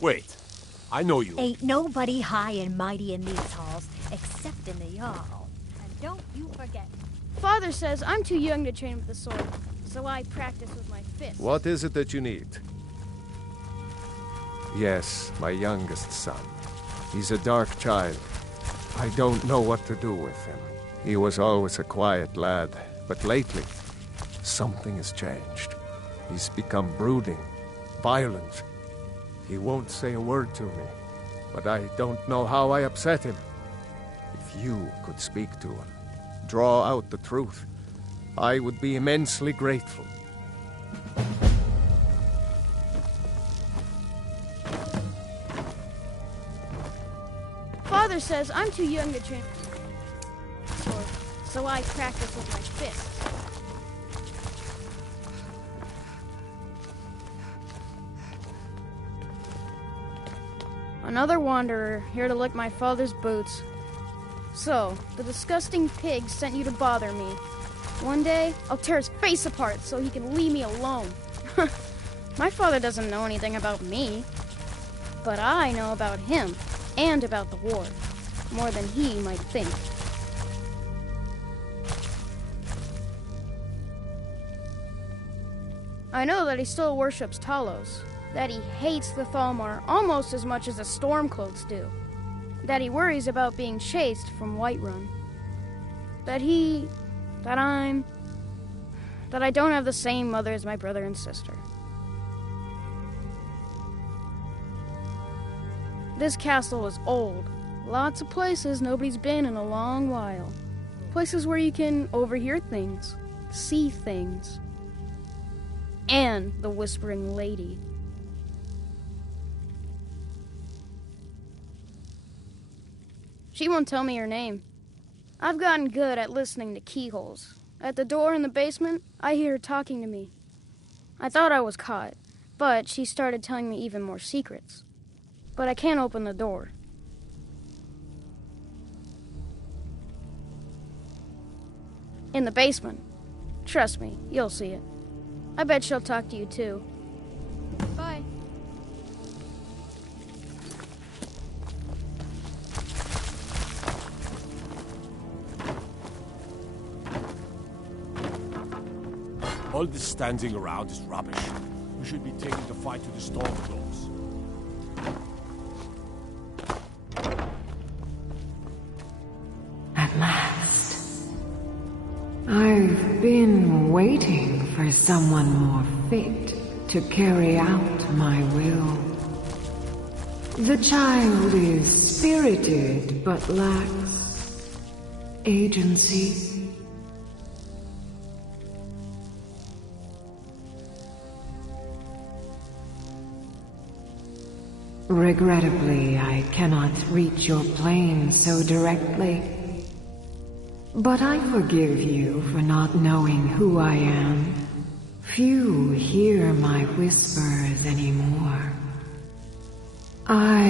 Wait. I know you. Ain't nobody high and mighty in these halls, except in the Jarl. And don't you forget. Father says I'm too young to train with the sword, so I practice with my fists. What is it that you need? Yes, my youngest son. He's a dark child. I don't know what to do with him. He was always a quiet lad, but lately, something has changed. He's become brooding, violent. He won't say a word to me, but I don't know how I upset him. If you could speak to him, draw out the truth, I would be immensely grateful. Father says I'm too young to train with the sword, so I practice with my fists. Another wanderer, here to lick my father's boots. So, the disgusting pig sent you to bother me. One day, I'll tear his face apart so he can leave me alone. My father doesn't know anything about me. But I know about him, and about the war, more than he might think. I know that he still worships Talos, that he hates the Thalmor almost as much as the Stormcloaks do, that he worries about being chased from Whiterun, that I don't have the same mother as my brother and sister. This castle is old. Lots of places nobody's been in a long while. Places where you can overhear things, see things. And the Whispering Lady. She won't tell me her name. I've gotten good at listening to keyholes. At the door in the basement, I hear her talking to me. I thought I was caught, but she started telling me even more secrets. But I can't open the door. In the basement. Trust me, you'll see it. I bet she'll talk to you too. Bye. All this standing around is rubbish. We should be taking the fight to the Stormcloaks. At last. I've been waiting for someone more fit to carry out my will. The child is spirited but lacks agency. Regrettably, I cannot reach your plane so directly. But I forgive you for not knowing who I am. Few hear my whispers anymore. I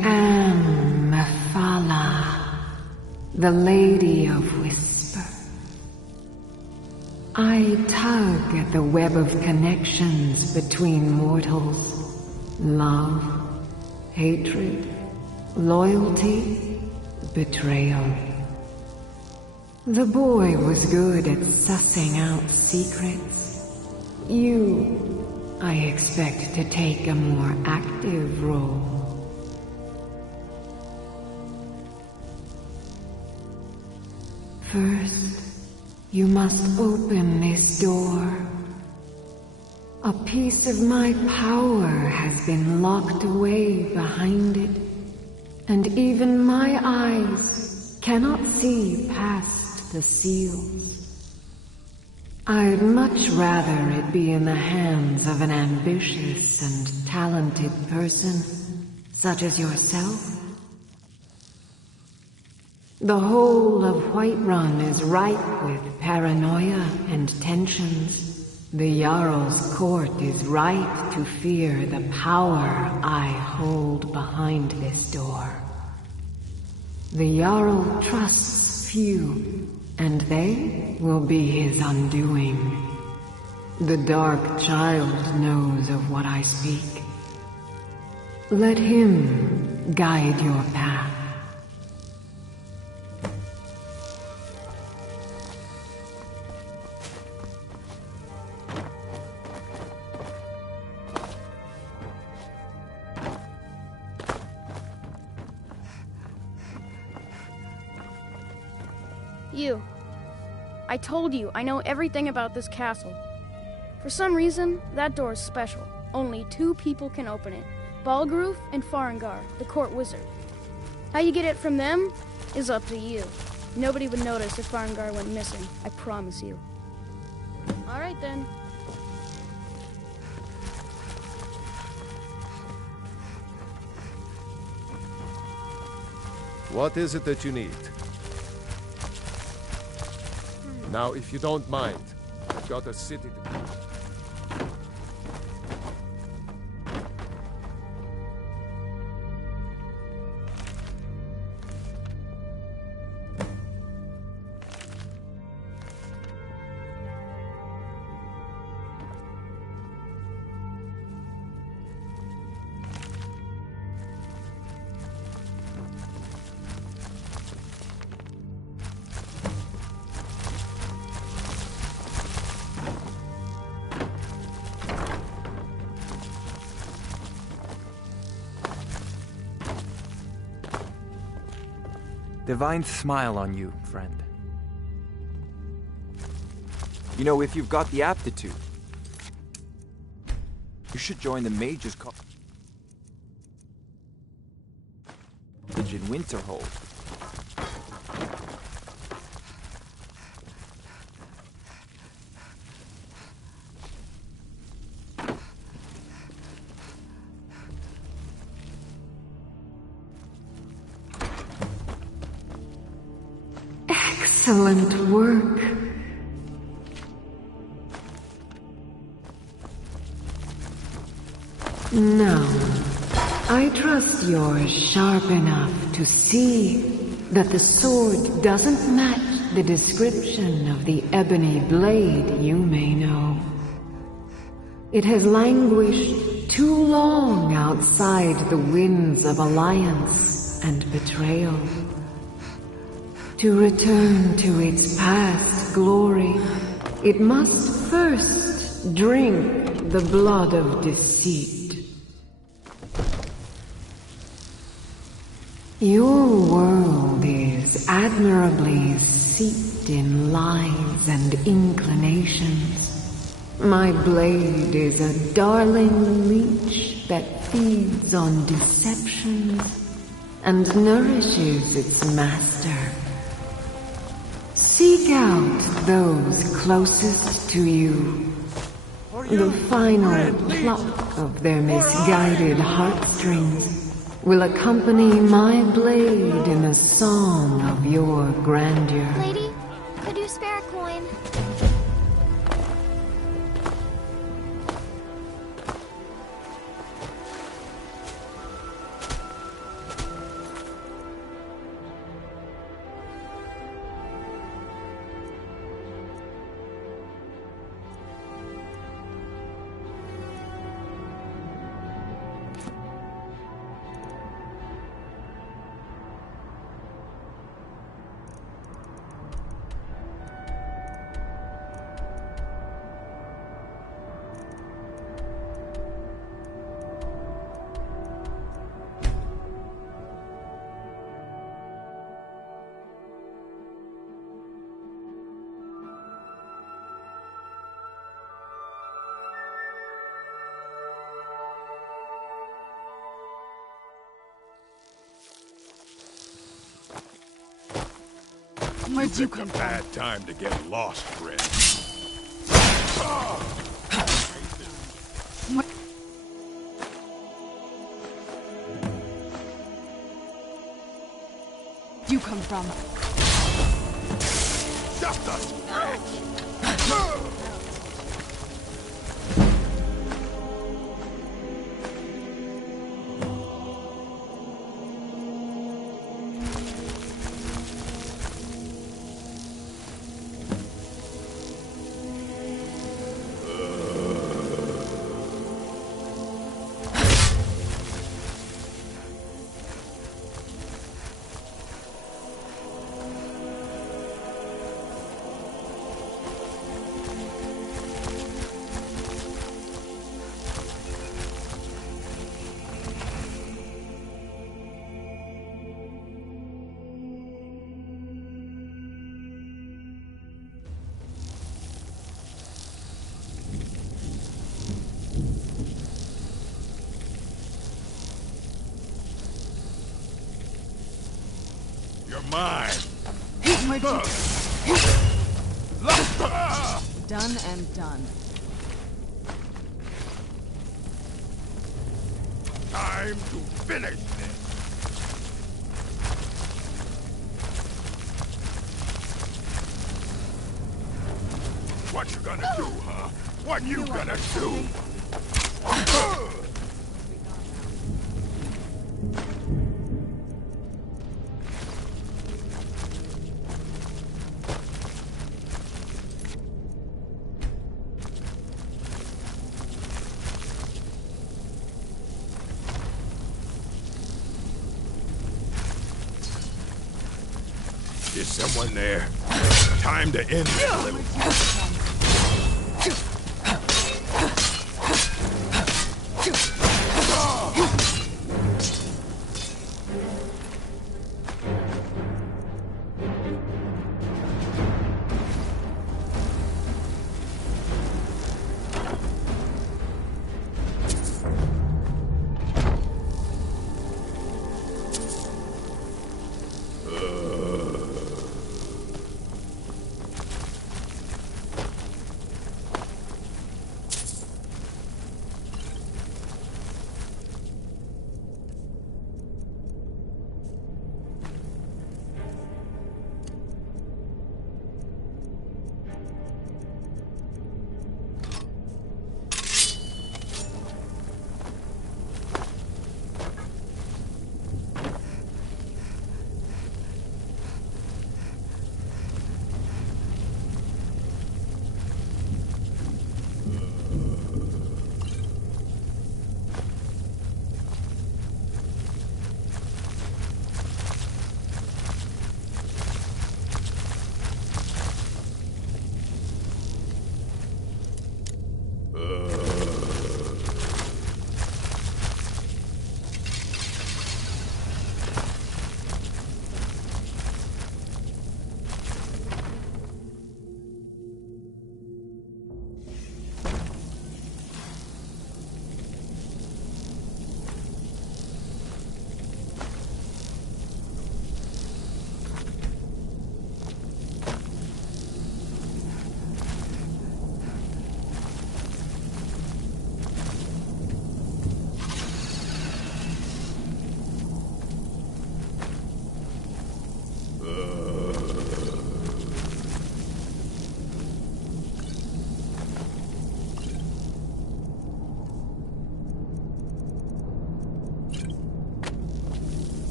am Mephala, the Lady of Whisper. I tug at the web of connections between mortals. Love, hatred, loyalty, betrayal. The boy was good at sussing out secrets. You, I expect to take a more active role. First, you must open this door. A piece of my power has been locked away behind it, and even my eyes cannot see past the seals. I'd much rather it be in the hands of an ambitious and talented person, such as yourself. The whole of Whiterun is ripe with paranoia and tensions. The Jarl's court is right to fear the power I hold behind this door. The Jarl trusts few, and they will be his undoing. The Dark Child knows of what I speak. Let him guide your path. You. I told you, I know everything about this castle. For some reason, that door is special. Only 2 people can open it. Balgruf and Farengar, the court wizard. How you get it from them is up to you. Nobody would notice if Farengar went missing, I promise you. Alright then. What is it that you need? Now, if you don't mind, I've got a city to... Divine smile on you, friend. You know, if you've got the aptitude, you should join the Mage's College in Winterhold. Excellent work. Now, I trust you're sharp enough to see that the sword doesn't match the description of the ebony blade you may know. It has languished too long outside the winds of alliance and betrayal. To return to its past glory, it must first drink the blood of deceit. Your world is admirably steeped in lies and inclinations. My blade is a darling leech that feeds on deceptions and nourishes its master. Seek out those closest to you. The final pluck of their misguided heartstrings will accompany my blade in a song of your grandeur. Lady, could you spare a coin? Where'd you come from? Bad time to get lost, friend. Where'd you come from? Just a scratch. You're mine. Done and done. Time to finish this. What you gonna do, huh? What you gonna do? Is someone there? Time to end this little...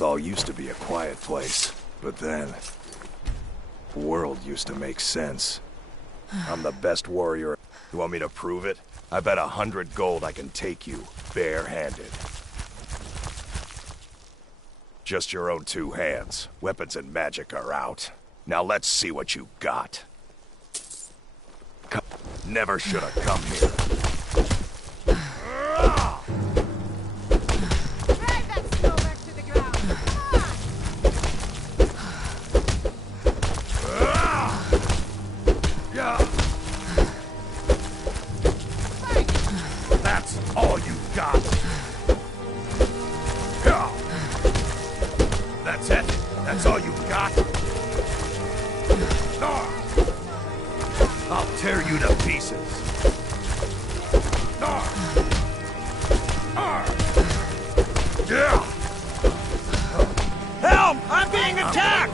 Lothal used to be a quiet place, but then... the world used to make sense. I'm the best warrior. You want me to prove it? I bet 100 gold I can take you, bare-handed. Just your own 2 hands. Weapons and magic are out. Now let's see what you got. Never should have come here. Drive that snow back to the ground. That's all you got. That's it? That's all you got? I'll tear you to pieces. Help! I'm being attacked!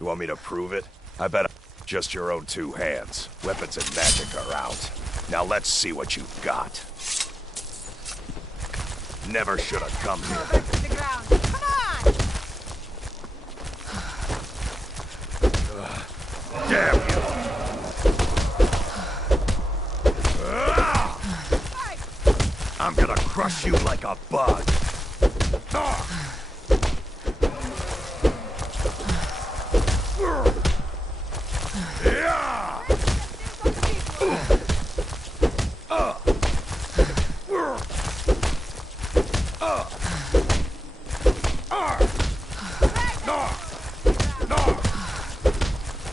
You want me to prove it? I bet just your own 2 hands. Weapons and magic are out. Now let's see what you've got. Never should have come here. Back to the ground. Come on! Damn you! I'm gonna crush you like a bug.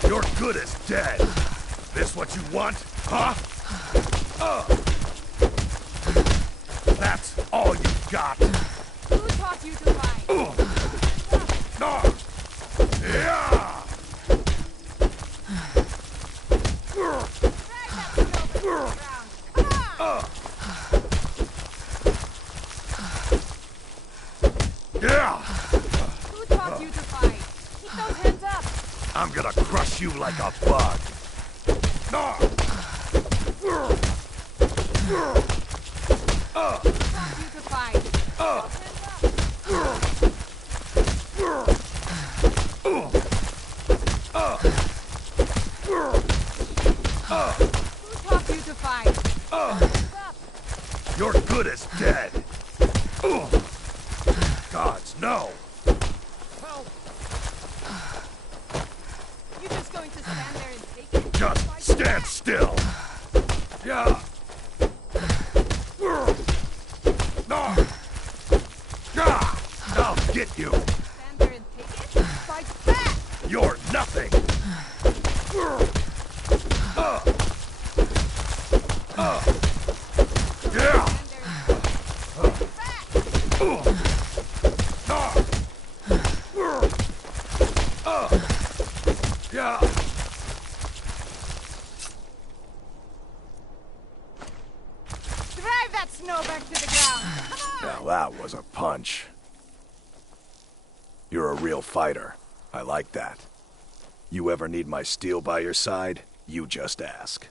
You're good as dead. This what you want, huh? That's all you got. Who taught you to fight? Who taught you to fight? Keep those hands up. I'm gonna crush you like a bug. You're good as dead. Gods, no. You just going to stand there and take it? Just stand still. Yeah. I'll get you. Stand there and take it? Fight back! You're nothing. Drive that snow back to the ground. Now that was a punch. You're a real fighter. I like that. You ever need my steel by your side, you just ask.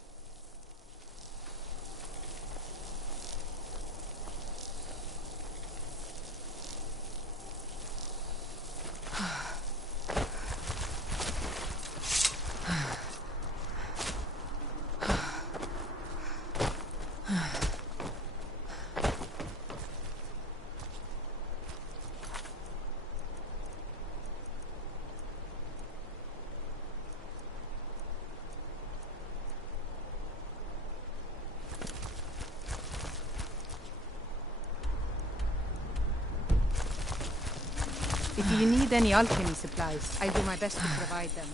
If you need any alchemy supplies, I'll do my best to provide them.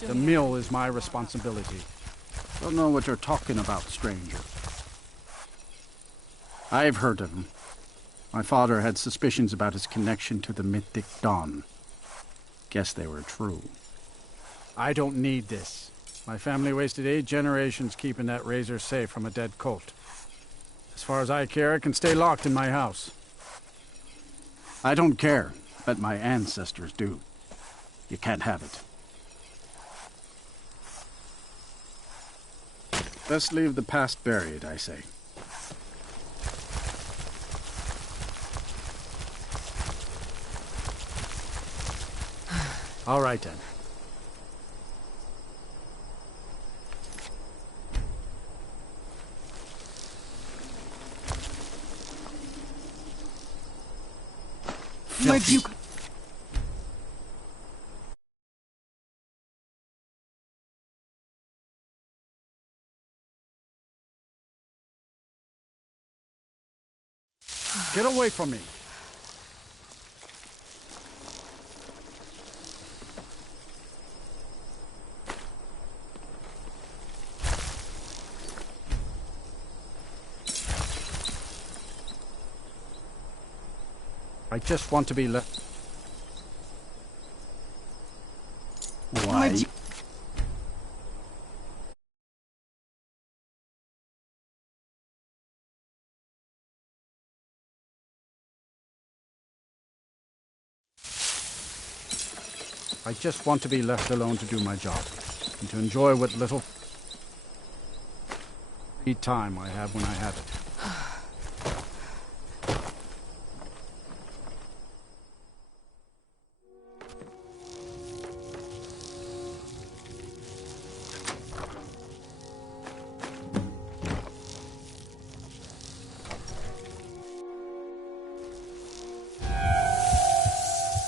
The mill is my responsibility. Don't know what you're talking about, stranger. I've heard of him. My father had suspicions about his connection to the mythic Dawn. Guess they were true. I don't need this. My family wasted 8 generations keeping that razor safe from a dead cult. As far as I care, it can stay locked in my house. I don't care, but my ancestors do. You can't have it. Best leave the past buried, I say. All right, then. My buke. Get away from me. I just want to be left. Why? I just want to be left alone to do my job, and to enjoy what little free time I have when I have it.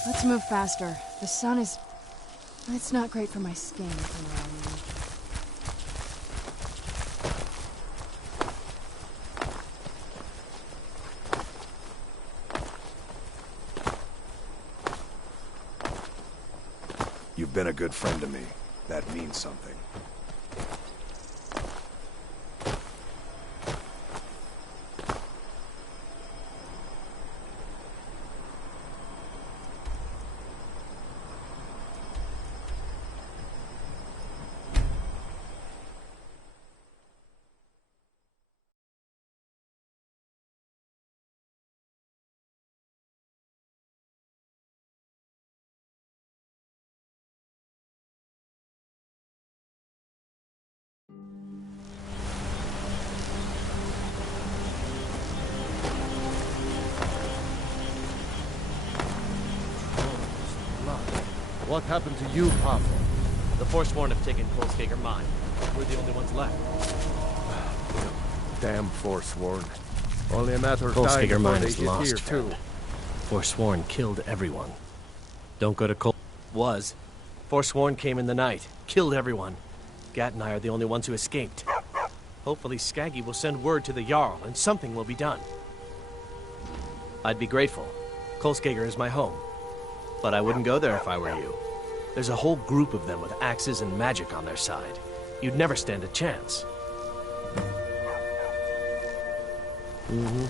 Let's move faster. The sun is... It's not great for my skin, if you know what I mean. You've been a good friend to me. That means something. What happened to you, Papa? The Forsworn have taken Kolskager mine. We're the only ones left. Damn Forsworn. Only a matter of time Kolskager before mine they is get lost, here, friend. too. Forsworn killed everyone. Don't go to Kol... Was. Forsworn came in the night. Killed everyone. Gat and I are the only ones who escaped. Hopefully Skaggy will send word to the Jarl and something will be done. I'd be grateful. Kolskager is my home. But I wouldn't go there if I were you. There's a whole group of them with axes and magic on their side. You'd never stand a chance. Mm-hmm.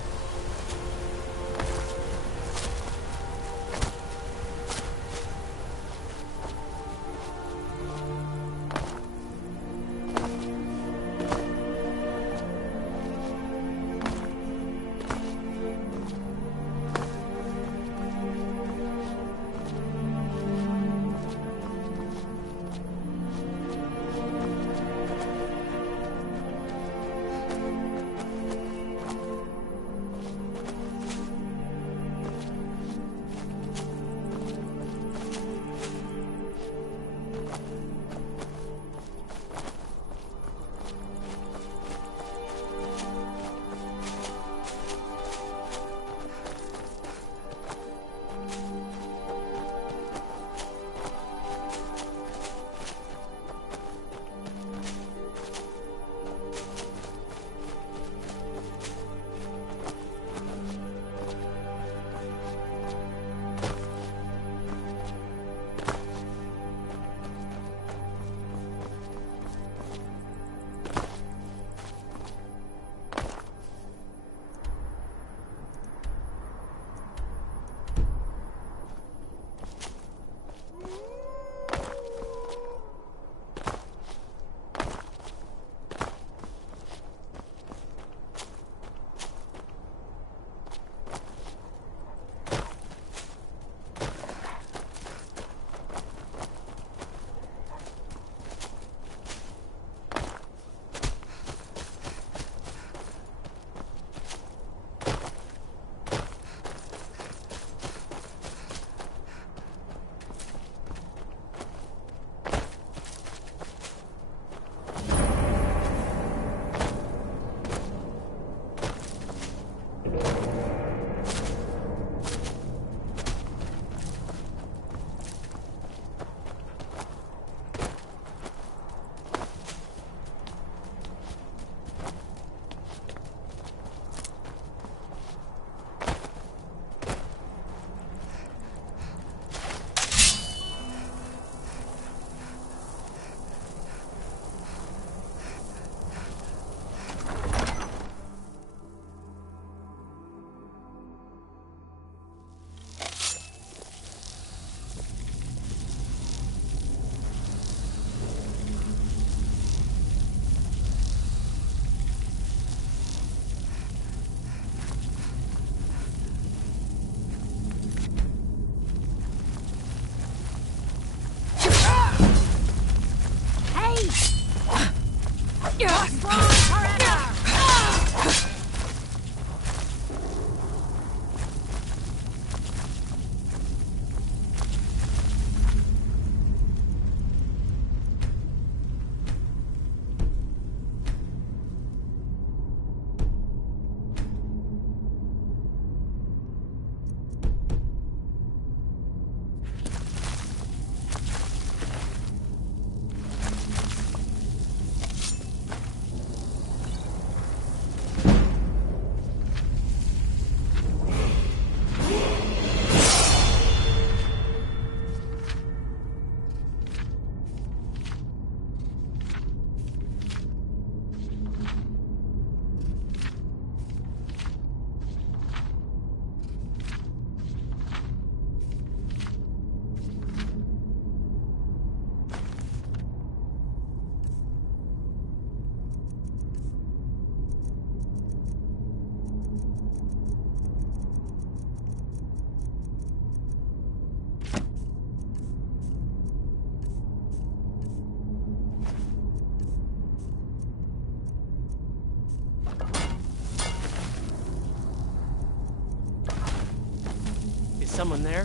Someone there?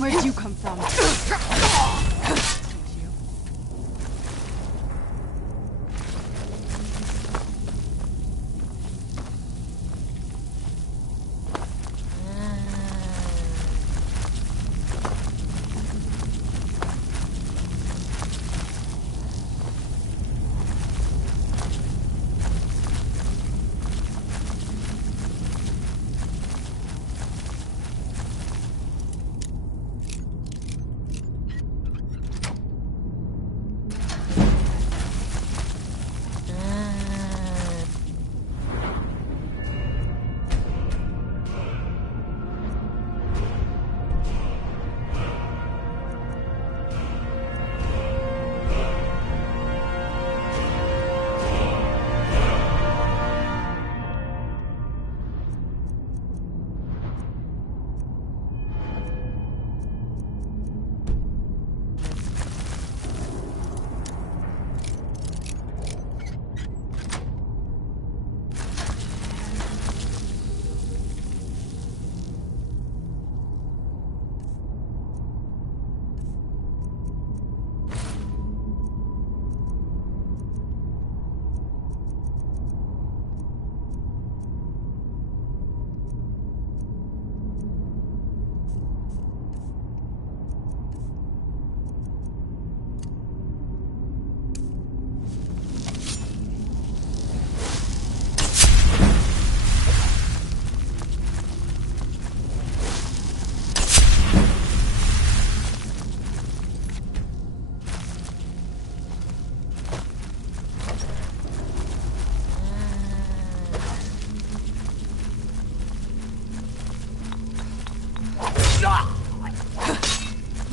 Where'd you come from?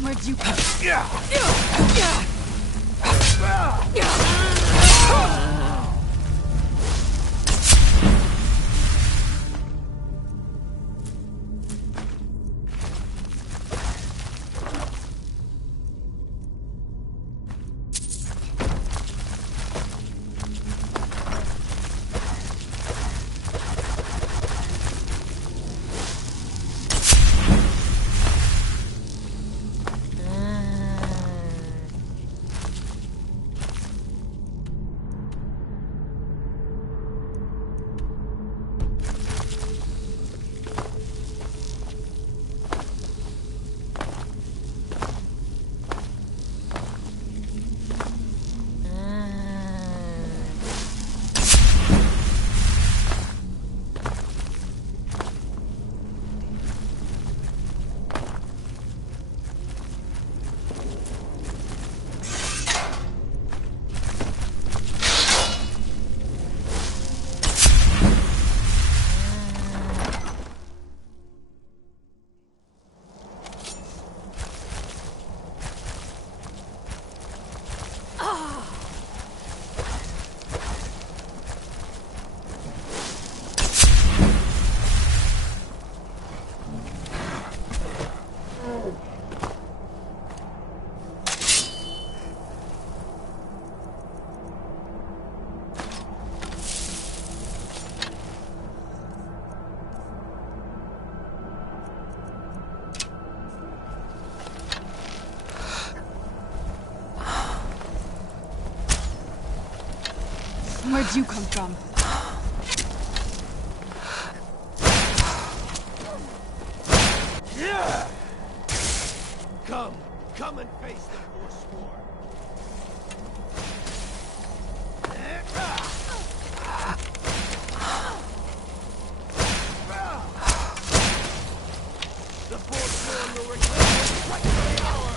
Where'd you come from? Where'd you come from? Yeah! Come and face the Forsworn. The Forsworn will reclaim his rightful power!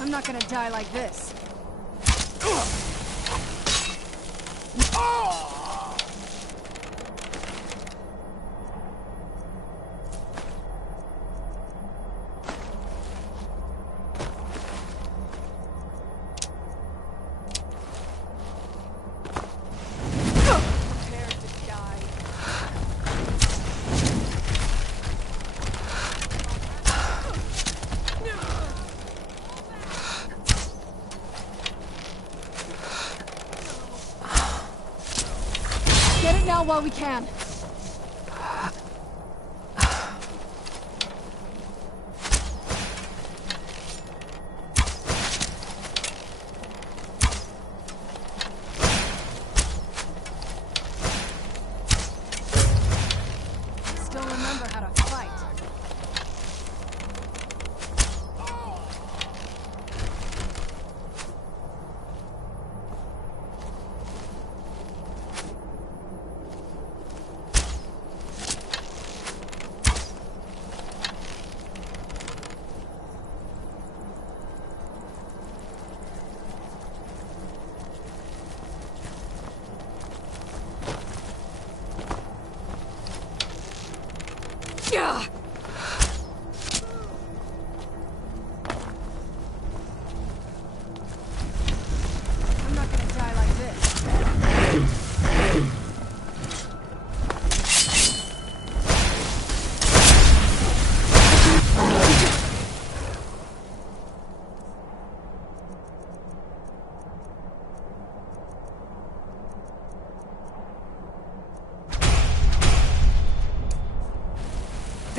I'm not gonna die like this. Get it now while we can. Still remember how to fight. Yeah. I'm not gonna die like this.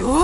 Oh!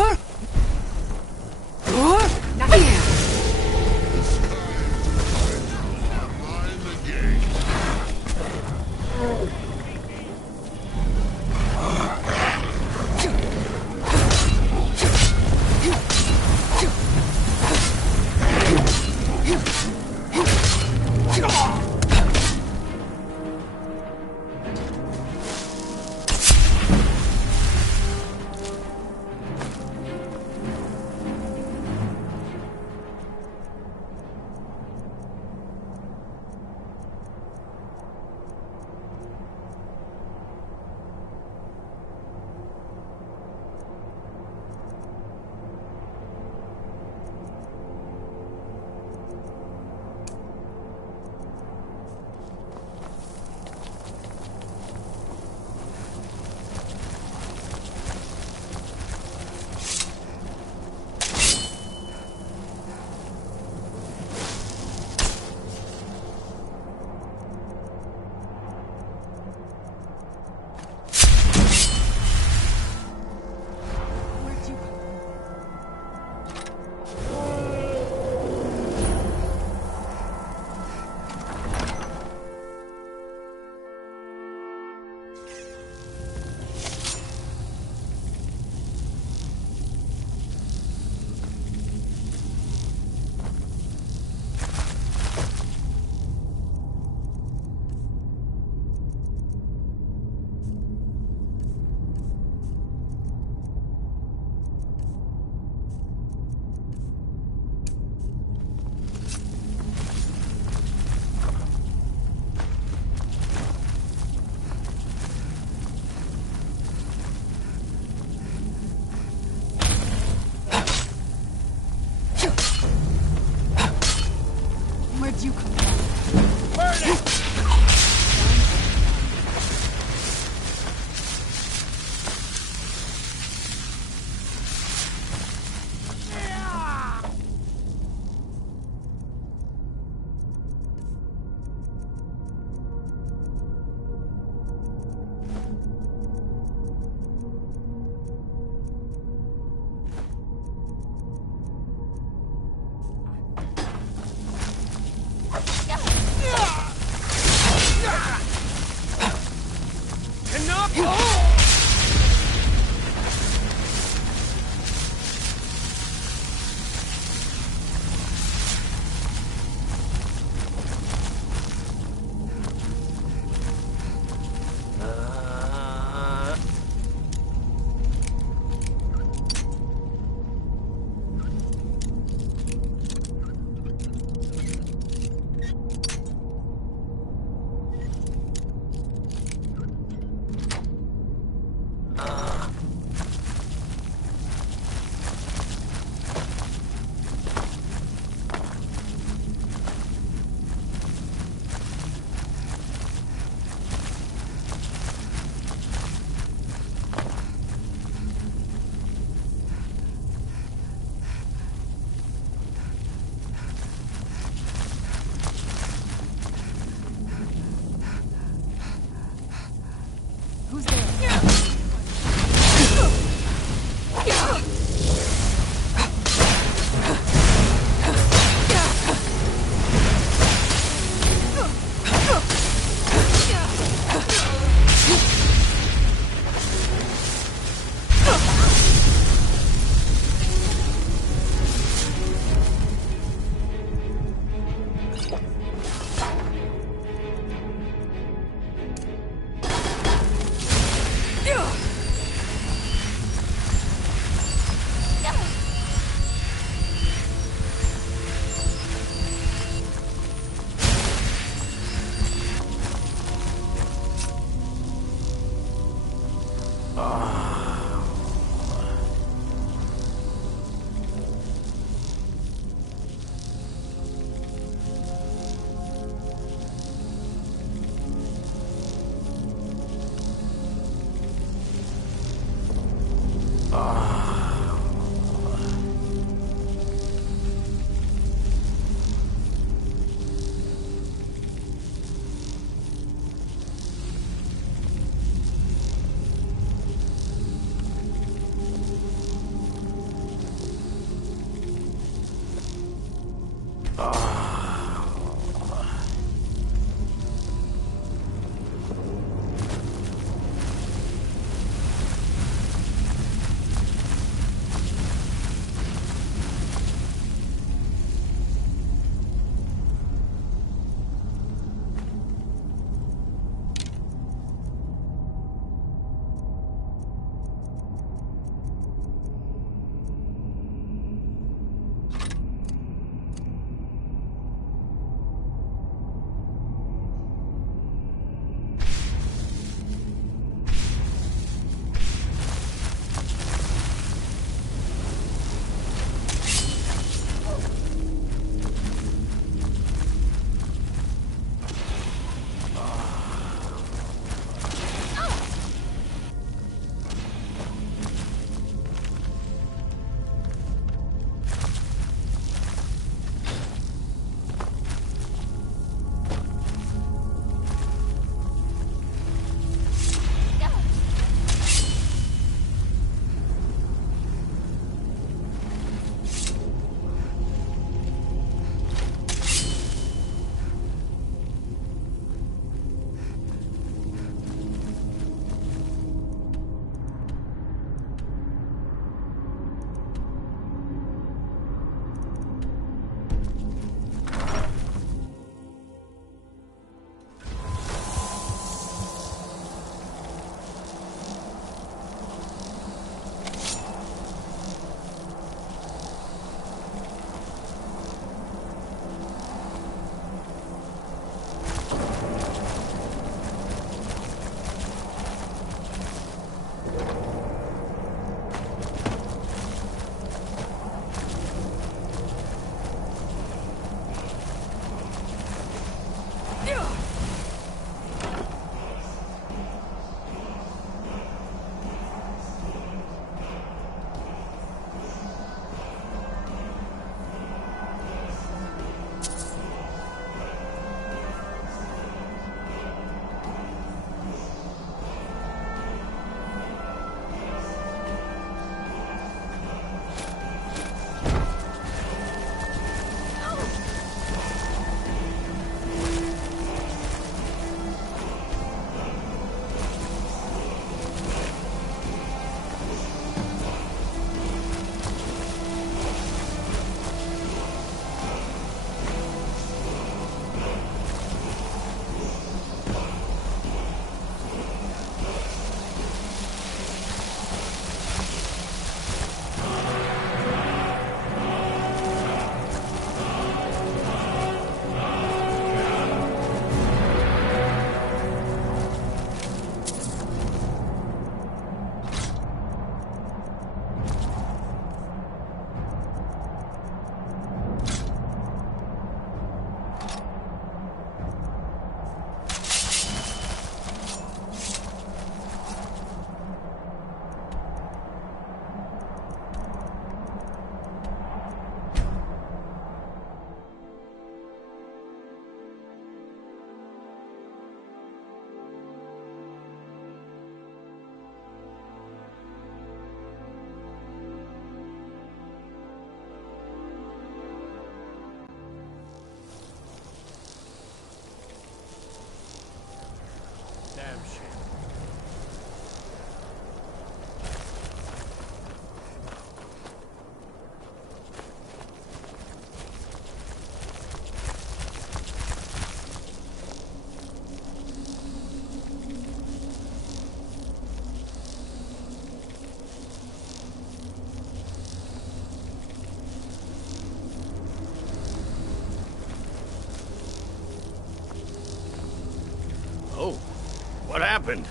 happened?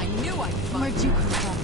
I knew I'd find Where'd you come from?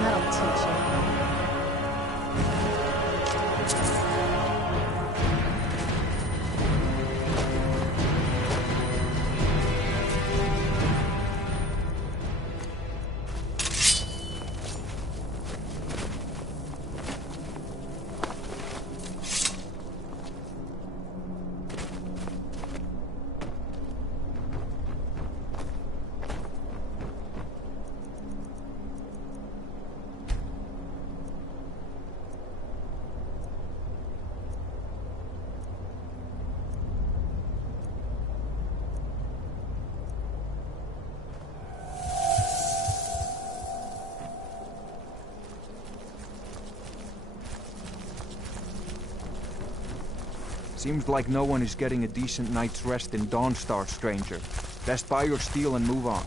That'll teach you. Seems like no one is getting a decent night's rest in Dawnstar, stranger. Best buy your steel and move on.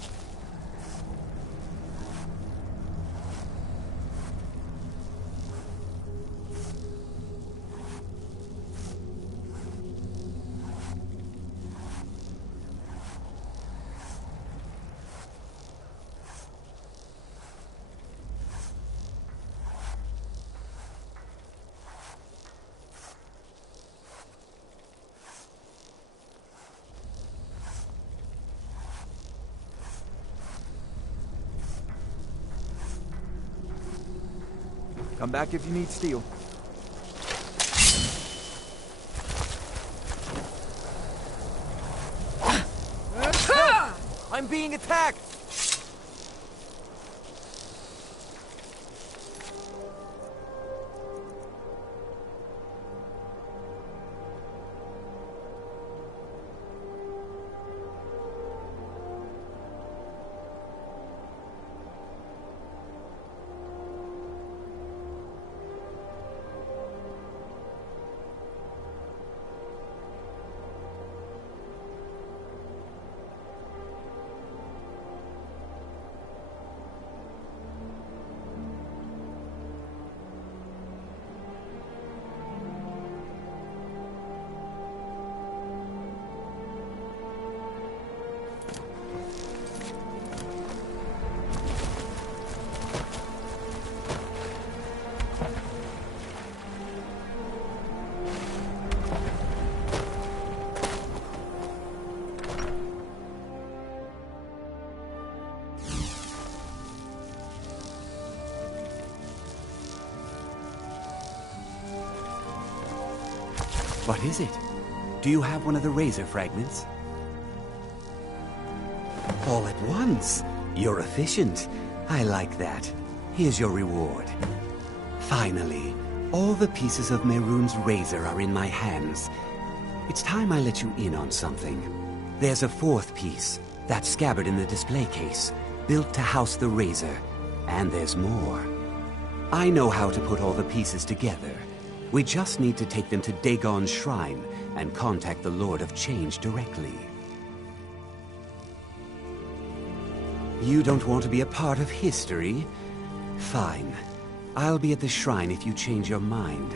Come back if you need steel. I'm being attacked! What is it? Do you have one of the razor fragments? All at once. You're efficient. I like that. Here's your reward. Finally, all the pieces of Mehrunes' razor are in my hands. It's time I let you in on something. There's a fourth piece, that scabbard in the display case, built to house the razor. And there's more. I know how to put all the pieces together. We just need to take them to Dagon's shrine and contact the Lord of Change directly. You don't want to be a part of history? Fine. I'll be at the shrine if you change your mind.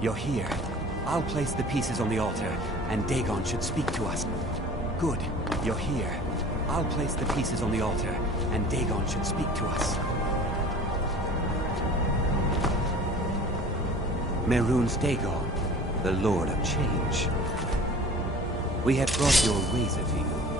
You're here. I'll place the pieces on the altar, and Dagon should speak to us. Good. You're here. I'll place the pieces on the altar, and Dagon should speak to us. Mehrunes Dagon, the Lord of Change. We had brought your razor to you.